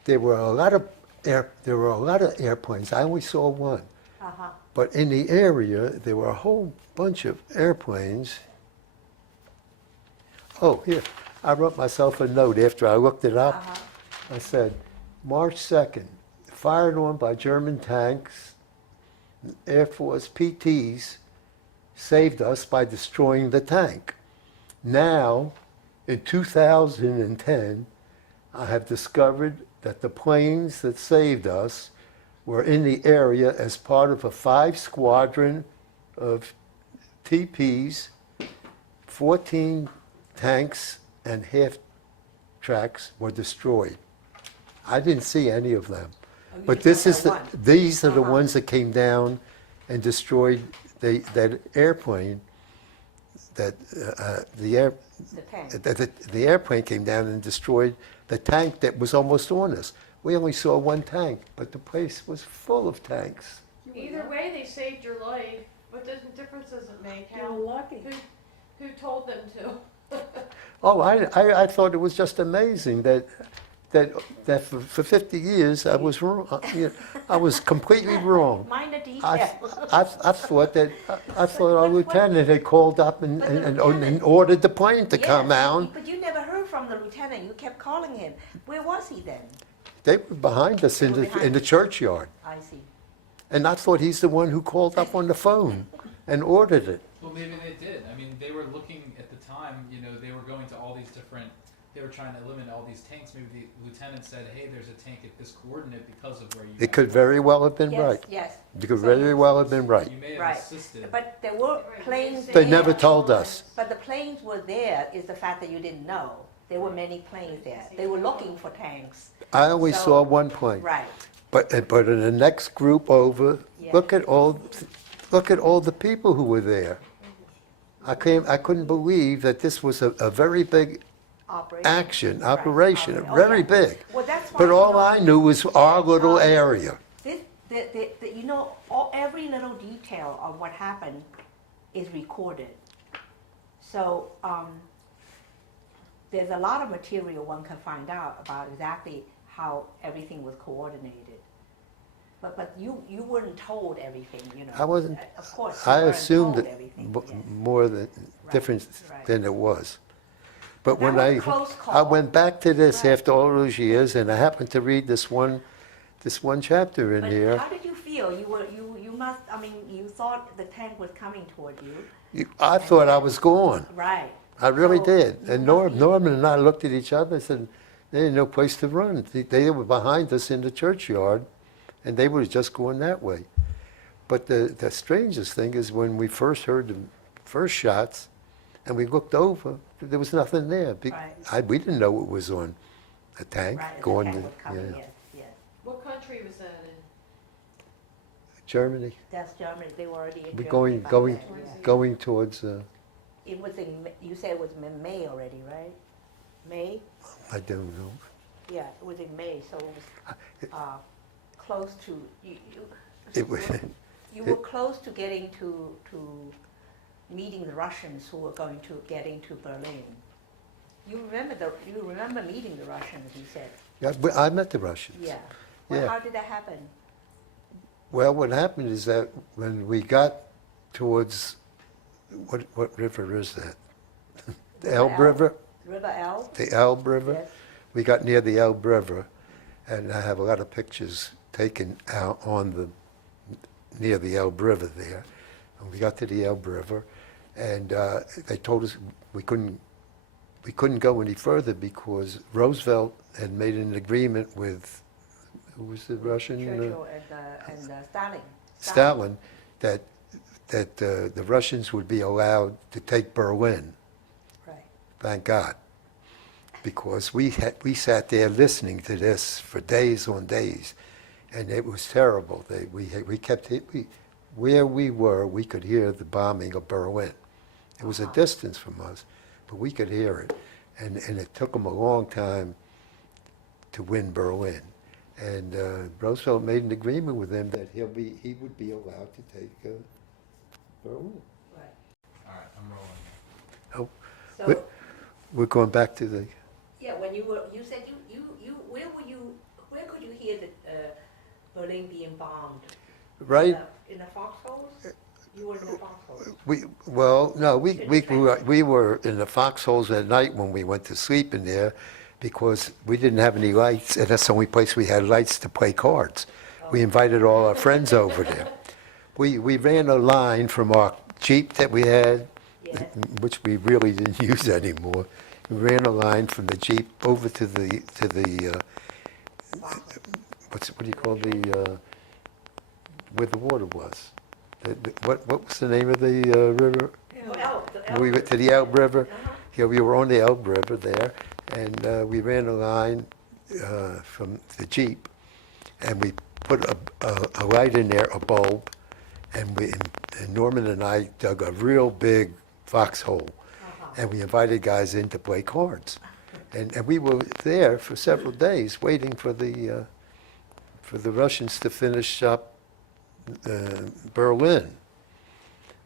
there were a lot of airplanes. I only saw one, Uh-huh. but in the area there were a whole bunch of airplanes. Oh, here, I wrote myself a note after I looked it up. Uh-huh. I said, March 2nd, fired on by German tanks, Air Force PTs saved us by destroying the tank. Now, in 2010, I have discovered that the planes that saved us were in the area as part of a 5-squadron of TPs, 14 tanks and half-tracks were destroyed. I didn't see any of them. Oh, you But just this saw is that one. these are the Uh-huh. ones that came down and destroyed that airplane. That The tank. the airplane came down and destroyed the tank that was almost on us. We only saw one tank, but the place was full of tanks. Either way, they saved your life. What difference does it make? You're lucky. Who told them to? Oh, I thought it was just amazing that for 50 years I was wrong. I was completely wrong. Minor I detail. I thought our lieutenant had called up and ordered the plane to come Yes, out. But you never heard from the lieutenant. You kept calling him. Where was he then? They were behind us They in were the behind you. churchyard. I see. And I thought he's the one who called up on the phone and ordered it. Well, maybe they did. I mean, they were looking at the time, you know, they were going to all these different, they were trying to eliminate all these tanks. Maybe the lieutenant said, hey, there's a tank at this coordinate because of where you It could very well have been Yes, right. yes. It could So very well have been right. You may have Right. assisted. But there were Right, planes They there. never told us. But the planes were there is the fact that you didn't know. There were many planes there. They were looking for tanks. I only So- saw one plane. Right. But in the next group over, Yeah. look at all the people who were there. I couldn't believe that this was a very big Operation. Right. operation, Oh, very yeah. big. Well, that's why. But you all know, I knew was our little area. you know, every little detail of what happened is recorded. So there's a lot of material one can find out about exactly how everything was coordinated. But you weren't told everything, you know. I wasn't- Of course, you I weren't assumed told it everything, yes. more than Right, different right. than it was. But That when was a I close I call. went back to this Right. after all those years, and I happened to read this one chapter in But here. how did you feel? You must, I mean, you thought the tank was coming toward you. I thought I was gone. Right. I really So did. you And must be- Norman and I looked at each other and said, there ain't no place to run. They were behind us in the churchyard, and they were just going that way. But the strangest thing is when we first heard the first shots, and we looked over, there was nothing there. Right. We didn't know it was on a tank Right, the going tank to was coming, yeah, yes, yes. What country was that in? Germany. That's Germany, they were already in We're Germany by going then, yeah. going towards. It was in, you said it was in May already, right? May? I don't know. Yeah, it was in May, so it was close to, It was. you were close to getting to meeting the Russians who were going to get into Berlin. You remember meeting the Russians, you said? Yeah, but I met the Russians. Yeah. Well, Yeah. how did that happen? Well, what happened is that when we got towards, what river is that? The Elbe River? River Elbe? The Elbe River? Yes. We got near the Elbe River, and I have a lot of pictures taken out near the Elbe River there. And we got to the Elbe River, and they told us we couldn't we couldn't go any further because Roosevelt had made an agreement with, who was the Russian? Churchill and Stalin. Stalin, that the Russians would be allowed to take Berlin. Right. Thank God, because we sat there listening to this for days on days, and it was terrible. We kept where we were, we could hear the bombing of Berlin. It was a distance from us, but we could hear it, and it took them a long time to win Berlin. And Roosevelt made an agreement with him that he would be allowed to take Berlin. Right. All right, I'm rolling. Oh, So, we're going back to the. yeah, when you said where could you hear the Berlin being bombed? Right. In the foxholes? You were in the foxholes? We were in the foxholes at night when we went to sleep in there, because we didn't have any lights, and that's the only place we had lights to play cards. We invited all our friends over there. We ran a line from our Jeep that we had, Yes. which we really didn't use anymore. We ran a line from the Jeep over to the what do you call where the water was? What was the name of the river? We went to the Elbe River. Yeah, we were on the Elbe River there, and we ran a line from the Jeep, and we put a light in there, a bulb, and Norman and I dug a real big foxhole, and we invited guys in to play cards, and we were there for several days waiting for the Russians to finish up Berlin.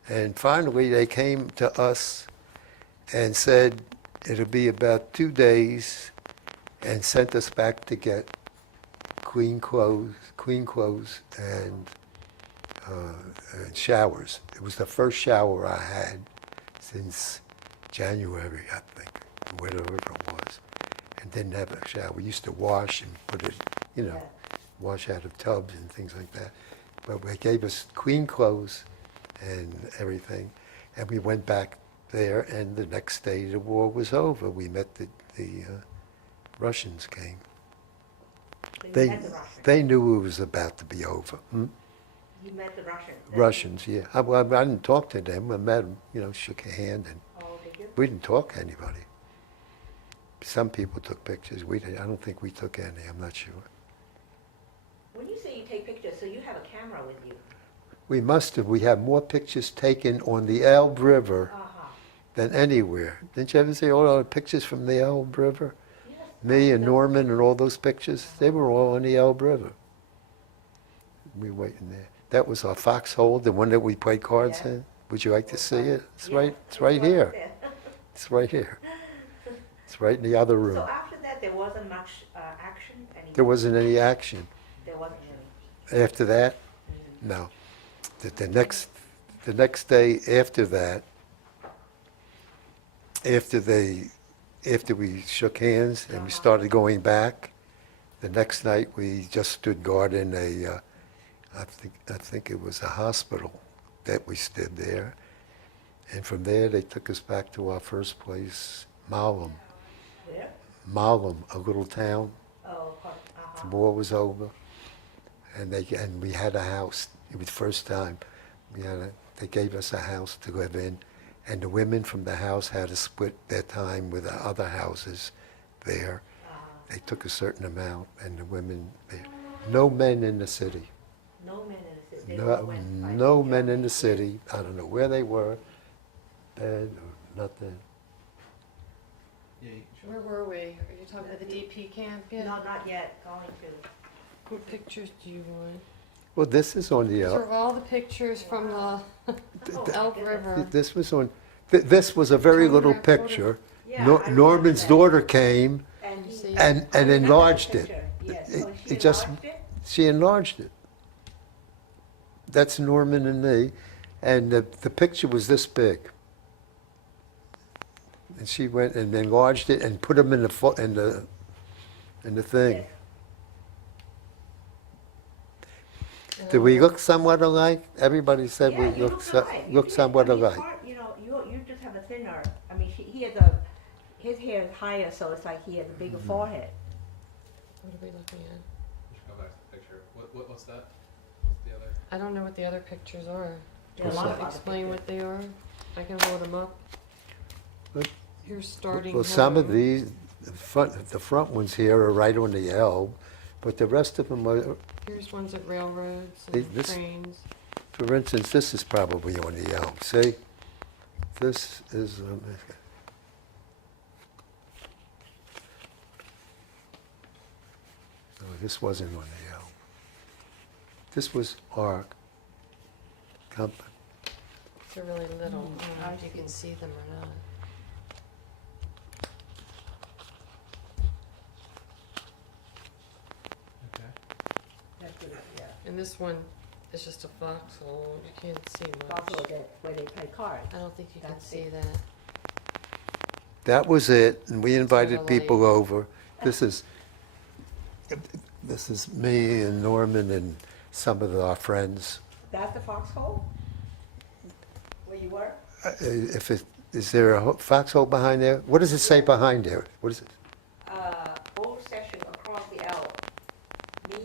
And finally, they came to us and said it'll be about 2 days, and sent us back to get clean clothes, and showers. It was the first shower I had since January, I think, whatever it was, and didn't have a shower. We used to wash and put it, wash out of tubs and things like that. But they gave us clean clothes and everything, and we went back there, and the next day the war was over. We met the Russians came. So you They met the Russians? they knew it was about to be over. You met the Russians? Russians, yeah. I didn't talk to them. I met them, shook a hand, and Oh, did you? we didn't talk to anybody. Some people took pictures. We didn't. I don't think we took any. I'm not sure. When you say you take pictures, so you have a camera with you? We must have. We have more pictures taken on the Elbe River Uh-huh. than anywhere. Didn't you ever see all the pictures from the Elbe River? Yes. Me and Norman and all those pictures, they were all on the Elbe River. We were waiting there. That was our foxhole, the one that we played cards Yeah. in. Would you like to see it? It's Yeah, right. It's right here. there. It's right here. It's right in the other room. So after that, there wasn't much action? There wasn't any action. There wasn't any. After that, no. The next day after that, after we shook hands and we started going back, the next night we just stood guard in I think it was a hospital that we stood there, and from there they took us back to our first place, Malum. Where? Malum, a little town. Oh, The war was over, and we had a house. It was the first time they gave us a house to live in, and the women from the house had to split their time with the other houses there. They took a certain amount, and the women there. No men in the city. No men in the city. They all went by No the men job. in the city. I don't know where they were, bed or nothing. Yeah, Where were we? Are you talking about the DP camp yet? No, not yet, going to. What pictures do you want? Well, this is on the These are all the pictures from the Oh, Elbe goodness. River. This was on. This was a very Tell me little that photo. picture. Yeah, I remember Norman's that. daughter came And You he- see? and I remember that enlarged it. picture, Yes, It- so she it just- enlarged it? She enlarged it. That's Norman and me, and the picture was this big. And she went and enlarged it and put them in the thing. Yes. Do we look somewhat alike? Everybody said we Yeah, you look alike. look somewhat I mean, alike. you just have a thinner, I mean, he his hair is higher, so it's like he has a bigger forehead. What are we looking at? We should go back to the picture. What's that? What's the other? I don't know what the other pictures are. There are a lot of other Explain pictures. what they are. I can hold them up. What? You're starting. Well, some of home. these, the front ones here are right on the L, but the rest of them are, Here's ones at railroads See, and this- trains. for instance, this is probably on the L. See? This is, no, this wasn't on the L. This was our company. They're really little. I don't know I if you can see them or not. Okay. That's what it, yeah. And this one is just a foxhole. You can't see Also much. where they play cards. I don't think you can That's see it. that. That was it, and we invited Totally. people over. This is me and Norman and some of our friends. That's the foxhole? Where you were? If it, is there a foxhole behind there? What does it say behind there? What is it? Old session across the L. Me,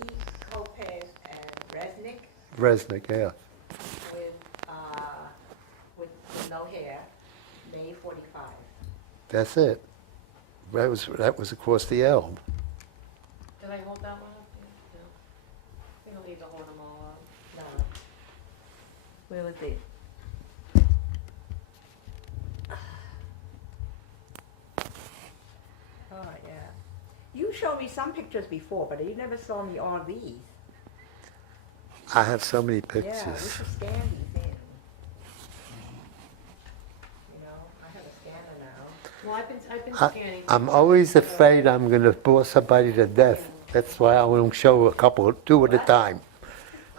Lopez, and Resnick Resnick, yeah. with no hair, May 45. That's it. That was across the Elm. Did I hold that one up? No. We don't need to hold them all up. No. Where was it? Oh, yeah. You showed me some pictures before, but you never saw me all these. I have so many Yeah, we pictures. should scan these in. You know, I have a scanner now. Well, I've been I- scanning. I'm always afraid I'm going to bore somebody to death. That's why I don't show a couple, two at a What? time.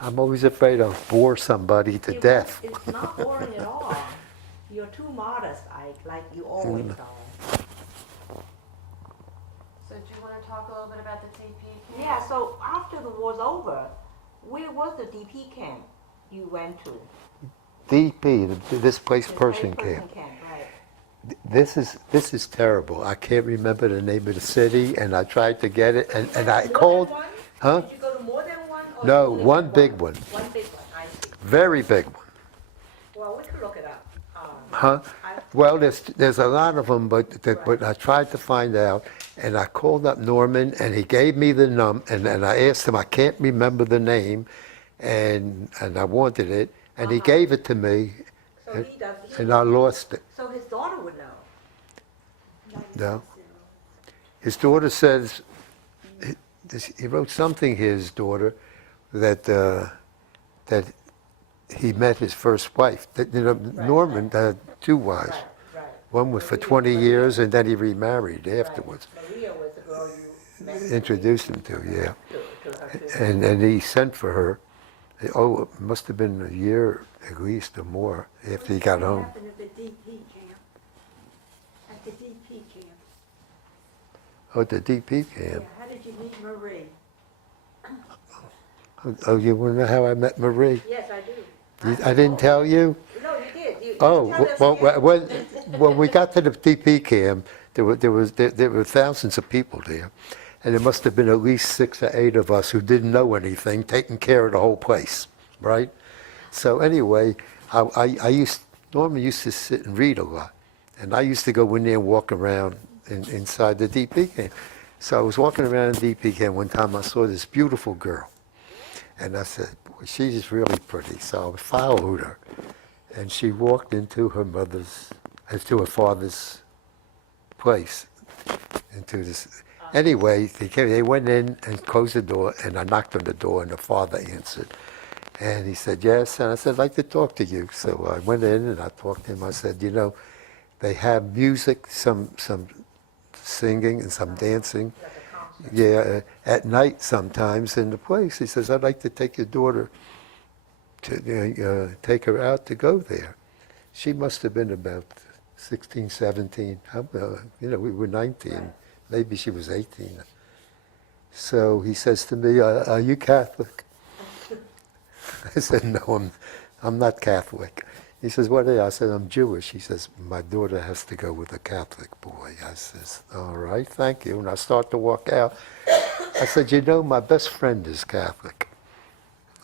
I'm always afraid I'll bore somebody to It death. won't- It's not boring at all. You're too modest, Ike, like you always are. So do you want to talk a little bit about the TP? Yeah, so after the war's over, where was the DP camp you went to? DP, this place The Pershing Pershing camp. right. This is terrible. I can't remember the name of the city, and I tried to get it, and I More called, than one? huh? Did you go to more than one? Or No, only one went big one. One big one, I see. Very big one, Well, we could look it up. huh? I- Well, there's a lot of them, but I tried to find out, and I called up Norman, and he gave me the and I asked him, I can't remember the name, and I wanted it, and he gave it to me, So he does, and I lost it. so his daughter would know. No. His daughter says, he wrote something, his daughter, that he met his first wife. That, Norman had two wives. Right, right. One was for Maria- 20 Maria- years, and then he remarried right. afterwards. Maria was the girl you met. Introduced him to, yeah. To her too. And he sent for her. Oh, it must have been a year at least or more after he got home. What happened at the DP camp? At the DP camp? Oh, at the DP Yeah, camp. how did you meet Marie? Oh, you want to know how I met Marie? Yes, I do. I didn't tell you? No, you did. You Oh, tell us well, again. when we got to the DP camp, there were thousands of people there. And there must have been at least 6 or 8 of us who didn't know anything, taking care of the whole place, right? So anyway, Norman used to sit and read a lot. And I used to go in there and walk around inside the DP camp. So I was walking around the DP camp one time, I saw this beautiful girl. And I said, boy, she's really pretty. So I followed her. And she walked into her father's place, into this. Anyway, they went in and closed the door, and I knocked on the door, and the father answered. And he said, yes. And I said, I'd like to talk to you. So I went in and I talked to him. I said, they have music, some singing and some dancing. Like a concert. Yeah, at night sometimes in the place. He says, I'd like to take your daughter to take her out to go there. She must have been about 16, 17. We were 19. Right. Maybe she was 18. So he says to me, are you Catholic? I said, no, I'm not Catholic. He says, what are you? I said, I'm Jewish. He says, my daughter has to go with a Catholic boy. I says, all right, thank you. And I start to walk out. I said, you know, my best friend is Catholic.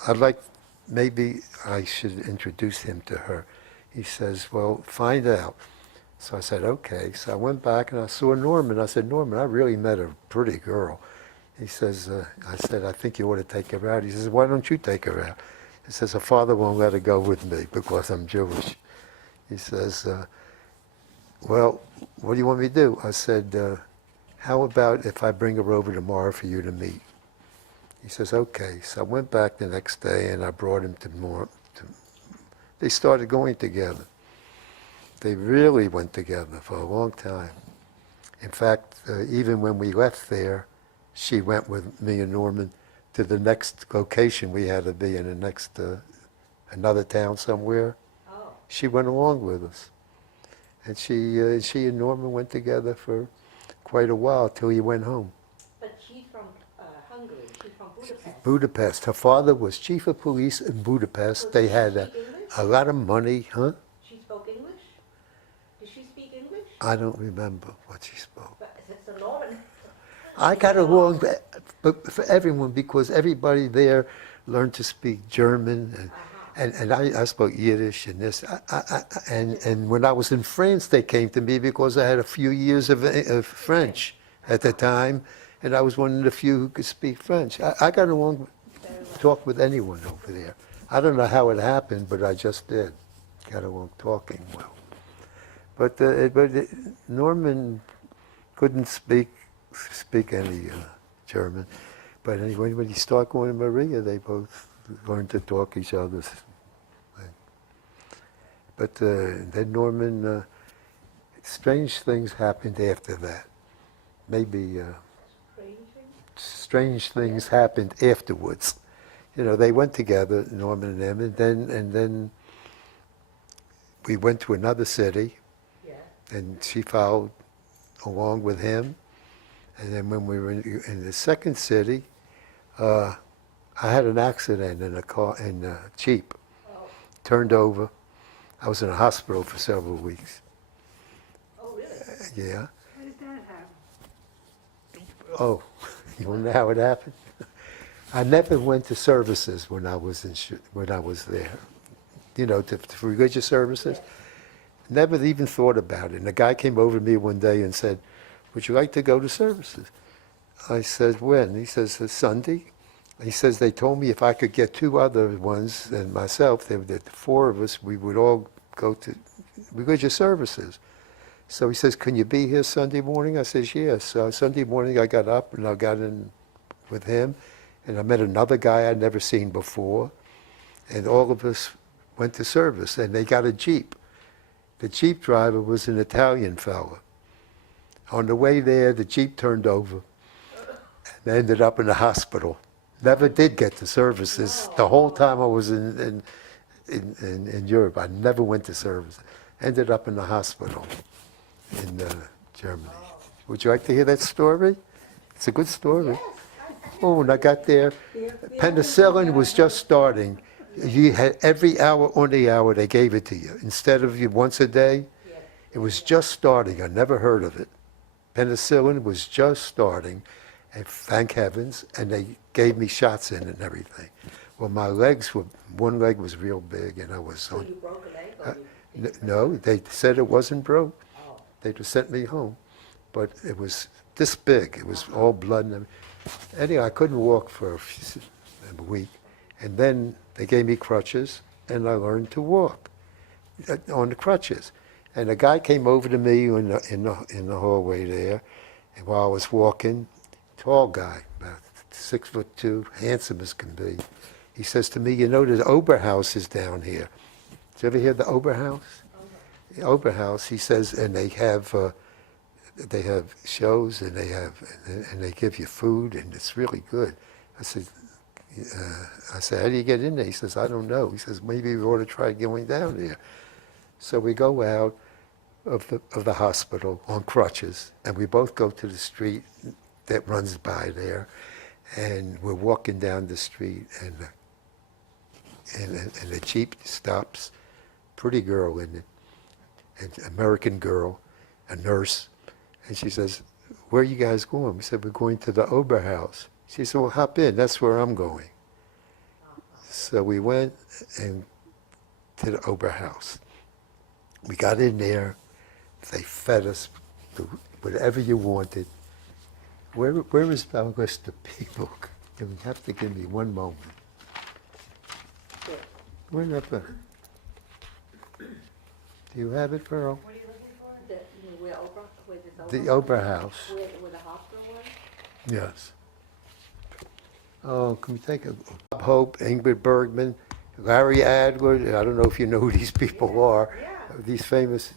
I'd like, maybe I should introduce him to her. He says, well, find out. So I said, okay. So I went back and I saw Norman. I said, Norman, I really met a pretty girl. He says, I said, I think you ought to take her out. He says, why don't you take her out? He says, her father won't let her go with me because I'm Jewish. He says, well, what do you want me to do? I said, how about if I bring her over tomorrow for you to meet? He says, okay. So I went back the next day and I brought him to they started going together. They really went together for a long time. In fact, even when we left there, she went with me and Norman to the next location we had to be in, the next, another town somewhere. Oh. She went along with us. And she and Norman went together for quite a while till he went home. But she's from Hungary. She's from Budapest. Budapest. Her father was chief of police in Budapest. So They did she had speak English? a lot of money, huh? She spoke English? Did she speak English? I don't remember what she spoke. But it's a Norman. I got along but for everyone because everybody there learned to speak German and I spoke Yiddish and this. And when I was in France, they came to me because I had a few years of French at the time, and I was one of the few who could speak French. I got along, talk with anyone over there. I don't know how it happened, but I just did. Got along talking well. But Norman couldn't speak any German. But anyway, when he started going to Maria, they both learned to talk each other's. But then Norman, strange things happened after that. Maybe strange things happened afterwards. You know, they went together, Norman and them, and then we went to another city, and she followed along with him. And then when we were in the second city, I had an accident in a car, in a Jeep. Turned over. I was in a hospital for several weeks. Oh, really? Yeah. How did that happen? Oh, you want to know how it happened? I never went to services when I was when I was there. You know, to religious services. Never even thought about it. And a guy came over to me one day and said, would you like to go to services? I said, when? He says, Sunday. He says, they told me if I could get two other ones and myself, the four of us, we would all go to religious services. So he says, can you be here Sunday morning? I says, yes. So Sunday morning I got up and I got in with him, and I met another guy I'd never seen before, and all of us went to service, and they got a Jeep. The Jeep driver was an Italian fella. On the way there, the Jeep turned over and ended up in the hospital. Never did get to services. The whole time I was in Europe, I never went to service. Ended up in the hospital in Germany. Would you like to hear that story? It's a good story. Oh, when I got there, penicillin was just starting. You had every hour on the hour they gave it to you. Instead of you once a day, it was just starting. I never heard of it. Penicillin was just starting, and thank heavens, and they gave me shots in it and everything. Well, my legs were, one leg was real big, and I was So on. you broke a leg? Or you... No, they said it wasn't broke. Oh. They just sent me home. But it was this big. It was all blood and everything. Anyway, I couldn't walk for a week. And then they gave me crutches, and I learned to walk on the crutches. And a guy came over to me in the hallway there, and while I was walking, tall guy, about 6'2", handsome as can be. He says to me, you know, the Oberhaus is down here. Did you ever hear the Oberhaus? The Oberhaus, he says, and they have shows, and they give you food, and it's really good. I said, how do you get in there? He says, I don't know. He says, maybe we ought to try going down there. So we go out of the hospital on crutches, and we both go to the street that runs by there, and we're walking down the street, and the Jeep stops pretty girl in it, an American girl, a nurse. And she says, "Where are you guys going?" We said, "We're going to the Oberhaus." She said, "Well, hop in. That's where I'm going." So we went and to the Oberhaus. We got in there. They fed us whatever you wanted. Where is our list of people? You have to give me one moment. Where up there? Do you have it, Earl? What are you looking for? You mean where this The Oberhaus. Where the hospital was? Yes. Oh, can we take a Hope, Ingrid Bergman, Larry Adler? I don't know if you know who these people are. Yeah. These famous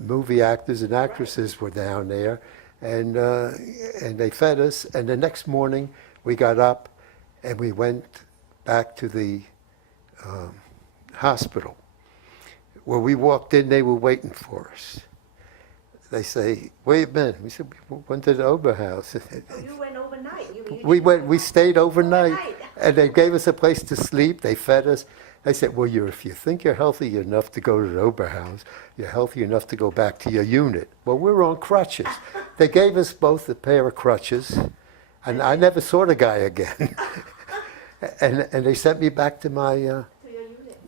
movie actors and actresses were down there, and they fed us. And the next morning, we got up and we went back to the hospital. Where we walked in, they were waiting for us. They say, "Where you been?" We said, "We went to the Oberhaus." You went overnight. We stayed overnight, and they gave us a place to sleep. They fed us. They said, "Well, if you think you're healthy enough to go to the Oberhaus, you're healthy enough to go back to your unit." Well, we're on crutches. They gave us both a pair of crutches, and I never saw the guy again. and they sent me back to my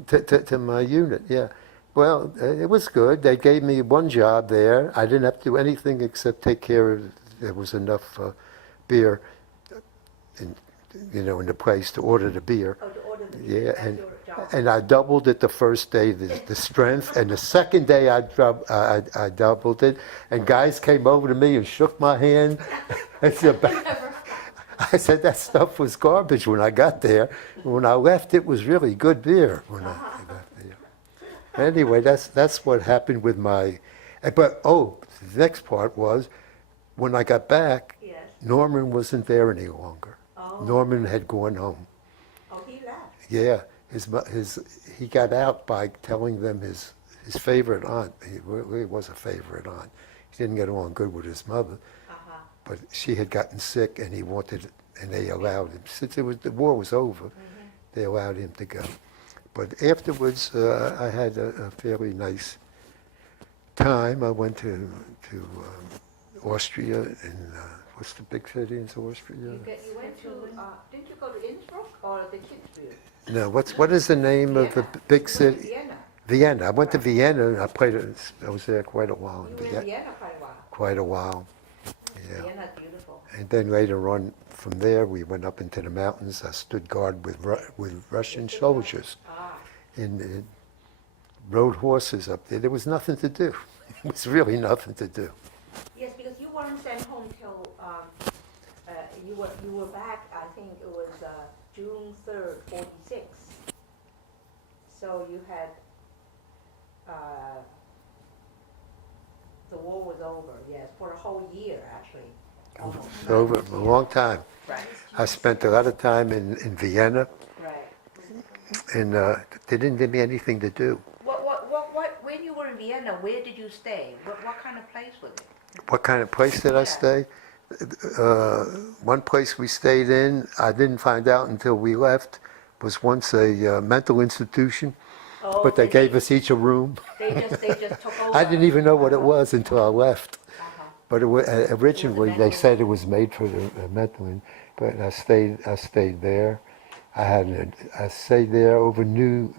to my unit. Yeah. Well, it was good. They gave me one job there. I didn't have to do anything except take care of. There was enough beer, in the place to order the beer. Oh, to order the Yeah, that's and your job. and I doubled it the first day, the strength, and the second day I doubled it. And guys came over to me and shook my hand. I said that stuff was garbage when I got there. When I left, it was really good beer. When I got there. Anyway, that's what happened with my. But the next part was when I got back. Yes. Norman wasn't there any longer. Oh. Norman had gone home. Oh, he left. Yeah, he got out by telling them his favorite aunt. He really was a favorite aunt. He didn't get along good with his mother, Uh-huh. but she had gotten sick, and they allowed him. Since the war was over, they allowed him to go. But afterwards, I had a fairly nice time. I went to Austria, and what's the big city in Austria? You went to, didn't you go to Innsbruck or the Kitzbühel? No, what is the name of the big city? Vienna. Vienna. I went to Vienna, and I was there quite a while. You were in Vienna quite a while. Quite a while. Yeah. Vienna's beautiful. And then later on, from there, we went up into the mountains. I stood guard with Russian soldiers and rode horses up there. There was nothing to do. It was really nothing to do. Yes, because you weren't sent home till you were back. I think it was June 3rd, '46. So you had the war was over. Yes, for a whole year actually. Almost. It's over a long time. Right. I spent a lot of time in Vienna, Right. and they didn't give me anything to do. When you were in Vienna, where did you stay? What kind of place was it? What kind of place did I Yeah. stay? One place we stayed in, I didn't find out until we left, was once a mental institution, Oh, but they gave us each a room. They just took over. I didn't even know what it was until I left. Uh-huh. But originally mental they said it was made for the mental, but I stayed there. I stayed there over New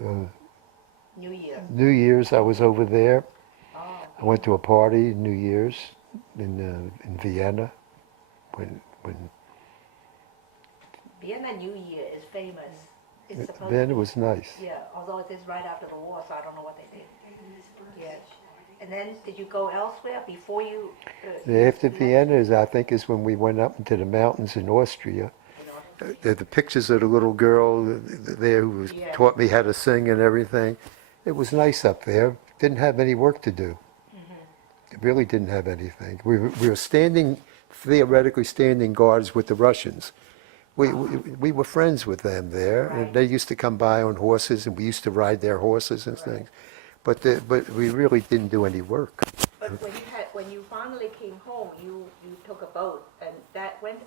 Year. New Year's. I was over there. Oh. I went to a party New Year's in Vienna. When Vienna New Year is famous. It's supposed Vienna was nice. Yeah, although it is right after the war, so I don't know what they did. Yes. And then did you go elsewhere before you? After Vienna is when we went up into the mountains in Austria. The pictures of the little girl there who Yeah. taught me how to sing and everything. It was nice up there. Didn't have any work to do. It really didn't have anything. We were theoretically standing guards with the Russians. We were friends with them there, and Right. they used to come by on horses, and we used to ride their horses and things. But we really didn't do any work. But when you finally came home, you took a boat, and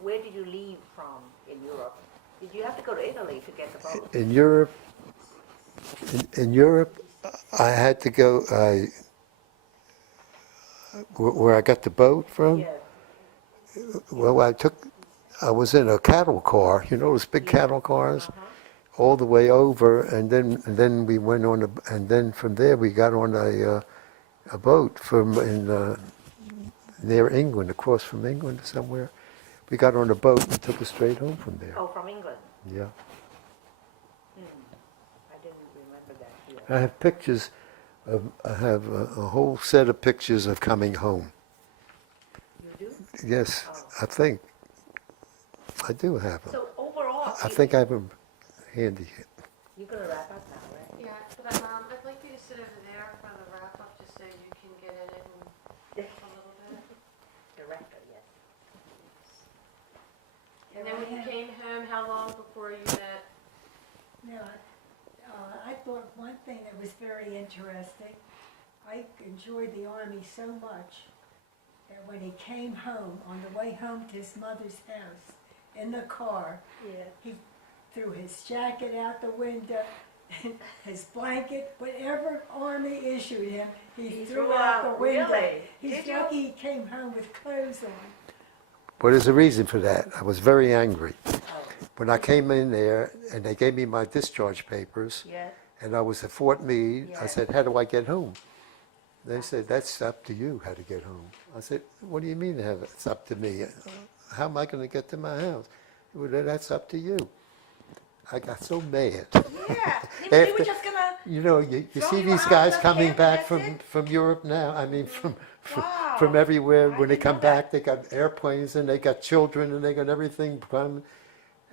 where did you leave from in Europe? Did you have to go to Italy to get the boat? In Europe, I had to go, where I got the boat from? Yes. Well, I was in a cattle car, you know those big cattle cars? All the way over, and then we went on and then from there we got on a boat near England, across from England somewhere. We got on a boat and took us straight home from there. Oh, from England. Yeah. I didn't remember that here. I have pictures I have a whole set of pictures of coming home. You do? Yes, I think. I do have them. So overall, I think I have them handy. you're gonna wrap up now, right? Yeah, but I'd like you to sit over there for the wrap-up, just so you can get in it and a little bit. Director, yes. And then when you came home, how long before you met? No, I thought one thing that was very interesting, I enjoyed the Army so much that when he came home, on the way home to his mother's house, in the car, Yeah. he threw his jacket out the window, his blanket, whatever Army issued him, he threw out the window. Really? He's Did you? lucky he came home with clothes on. Well, there's a reason for that. I was very angry. Oh, When I came in there and they gave me my discharge papers, yeah. and I was at Fort Meade, I Yeah. said, how do I get home? They said, that's up to you how to get home. I said, what do you mean it's up to me? How am I going to get to my house? Well, that's up to you. I got so mad. Yeah. They were After- just gonna. You know, you Throw see you these out guys the coming camp, back that's it? from Europe now. I mean, Wow. from everywhere. I When they didn't come know that. back, they got airplanes and they got children and they got everything.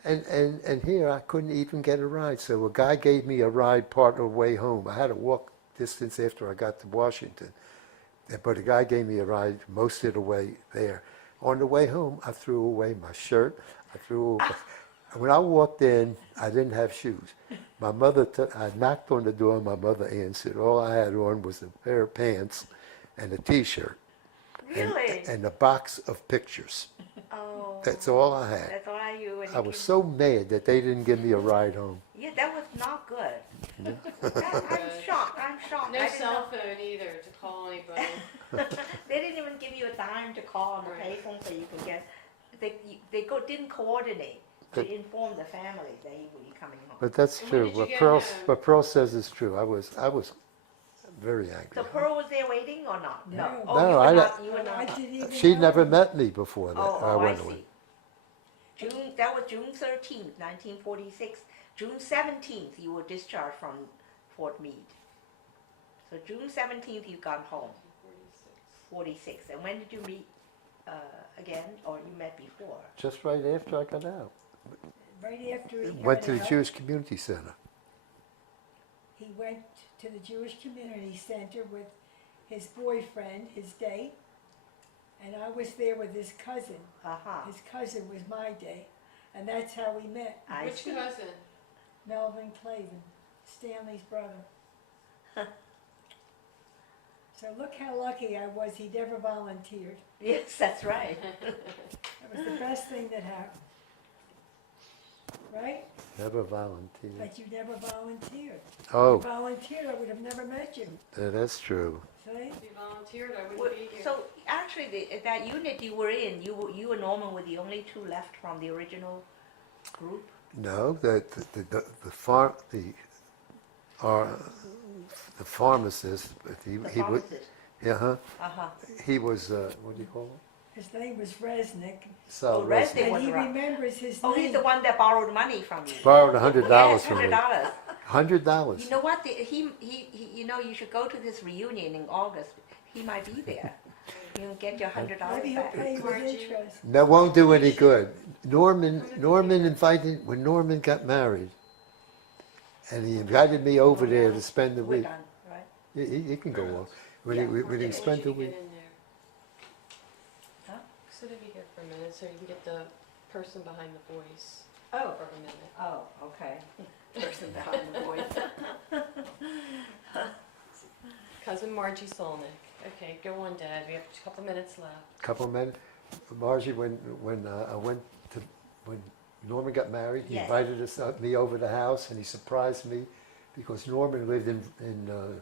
And here I couldn't even get a ride. So a guy gave me a ride part of the way home. I had to walk distance after I got to Washington. But a guy gave me a ride most of the way there. On the way home, I threw away my shirt. When I walked in, I didn't have shoes. My mother, I knocked on the door, my mother answered. All I had on was a pair of pants and a T-shirt. Really? And a box of pictures. Oh. That's all I had. That's all I knew. When I you was came- so mad that they didn't give me a ride home. Yeah, that was not good. I'm shocked. I'm shocked. No I didn't know. cell phone either to call anybody. They didn't even give you a dime to call on the Right. payphone so you could get. Didn't coordinate to inform the family that he would be coming home. But that's And when true. did you What get Pearl, home? what Pearl says is true. I was very angry. So Pearl was there waiting or not? No. Oh, No, you were I- not. You were I not. didn't even She know never him. met me before that. Oh, I went see. away. That was June 13th, 1946. June 17th, you were discharged from Fort Meade. So June 17th, you got home. 46. And when did you meet again, or you met before? Just right after I got out. Right after he Went got to the out, Jewish Community Center. he went to the Jewish Community Center with his boyfriend, his date, and I was there with his cousin. Uh-huh. His cousin was my date, and that's how we met. I Which see. cousin? Melvin Clavin, Stanley's brother. So look how lucky I was he never volunteered. Yes, that's right. That was the best thing that happened. Right? Never volunteered. But you never volunteered. If Oh, you volunteered, I would have never met you. that's true. See? If you volunteered, I Well, wouldn't be here. so actually, that unit you were in, you and Norman were the only two left from the original group. No, the pharmacist. He The he was pharmacist. uh-huh. He was what do you call him? His name was Resnick, Sal Oh, Resnick. Resnick. and was he around. remembers his Oh, name. he's the one that borrowed money from you. Borrowed $100 Yes, from me. $100. $100. You know what? He, you know, you should go to this reunion in August. He might be there. You'll get your $100 Maybe he'll back. pay you with Margie. interest. That won't do any good. Norman invited, when Norman got married, and he invited me over there to spend the We're week. done, right? He can go on. When Yeah. when he I spent want the you to week. get in there. Huh? Sit over here for a minute so you can get the person behind the voice Oh, for a minute. oh, okay. Person behind the voice. Cousin Margie Solnick. Okay, go on, Dad. We have a couple minutes left. Couple men. Margie, when Norman got married, he Yes. invited me over to the house, and he surprised me because Norman lived in New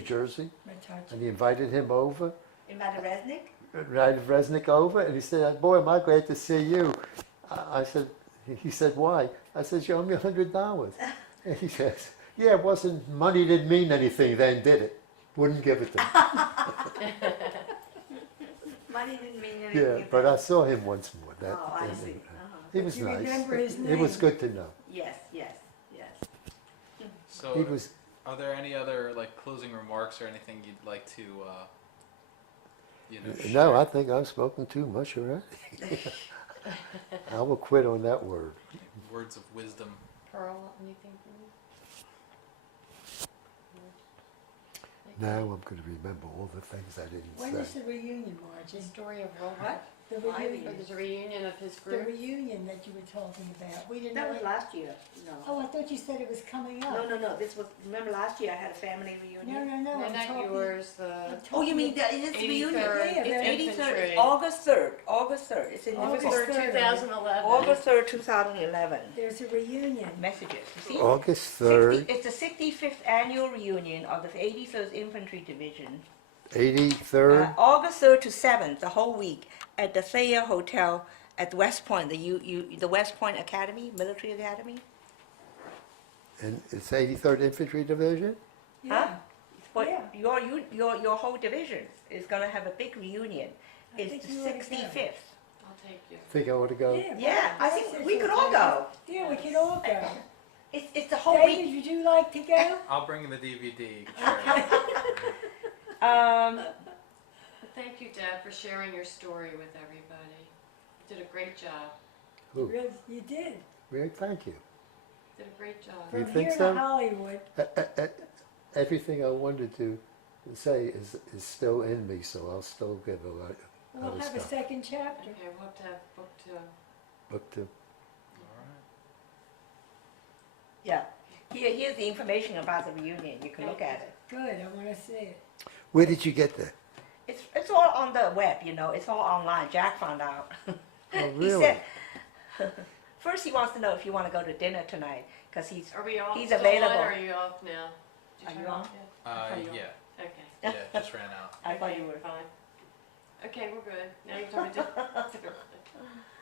Jersey, Metuchen. and he invited him over, Invited Resnick? invited Resnick over, and he said, "Boy, am I glad to see you." I said, he said, "Why?" I said, "You owe me $100." And he says, "Yeah, it wasn't, money didn't mean anything then, did it? Wouldn't give it to me." Money didn't mean anything. Yeah, but I saw him once more. That, Oh, I and- see. and Uh-huh. He was You nice. remember his It was name? good to know. Yes, yes, yes. So, He was, are there any other like closing remarks or anything you'd like to, no, share? I think I've spoken too much already. I will quit on that word. Words of wisdom. Pearl, anything from you? Now I'm going to remember all the things I didn't When say. is the reunion, The Margie? story of World What? The Or reunion, there's a reunion of his the group? reunion that you were talking about. We didn't That know was it. last year, no. Oh, I thought you said it was coming up. No, this was, remember last year I had a family No, reunion? no, no, No, I'm not talking. yours, I'm the Oh, you talking mean about- that it's reunion? 83rd Yeah, It's very 83rd, Infantry. it's August 3rd, it's in the August report. August 3rd, 2011. August 3rd, 2011. There's a reunion. Messages, you see? August 60 3rd, It's the 65th annual reunion of the 83rd Infantry Division. 83rd. August 3rd to 7th, the whole week, at the Thayer Hotel at West Point, the West Point Academy, Military Academy. And it's 83rd Infantry Division? Yeah. But Yeah. your whole division is gonna have a big reunion. I It's think the you ought to go. 65th. I'll take you. Think I ought to go? Yeah, I Yes, think yes, we yes, could all yes. go. Yeah, we could all go. It's the whole David, week. would you like to go? I'll bring the DVD. Sure. Thank you, Deb, for sharing your story with everybody. You did a great job. Who? Really, you did. Really, thank you. Did a great job. You From think here so? to Hollywood. Everything I wanted to say is still in me, so I'll still give a lot We'll other have a stuff. second chapter. Okay, we'll have to have book two. Book two. Alright. Yeah. Here's the information about the reunion. You can look at it. Good, I want to see it. Where did you get that? It's all on the web, you know. It's all online. Jack found out. Oh, He really? said, first he wants to know if you want to go to dinner tonight, because he's. Are we all He's still available. on, or are you off now? Did Are turn you on? off yet? Yeah, Okay. yeah, just ran out. I thought you Okay, were. fine. Okay, we're good. Now you told me to.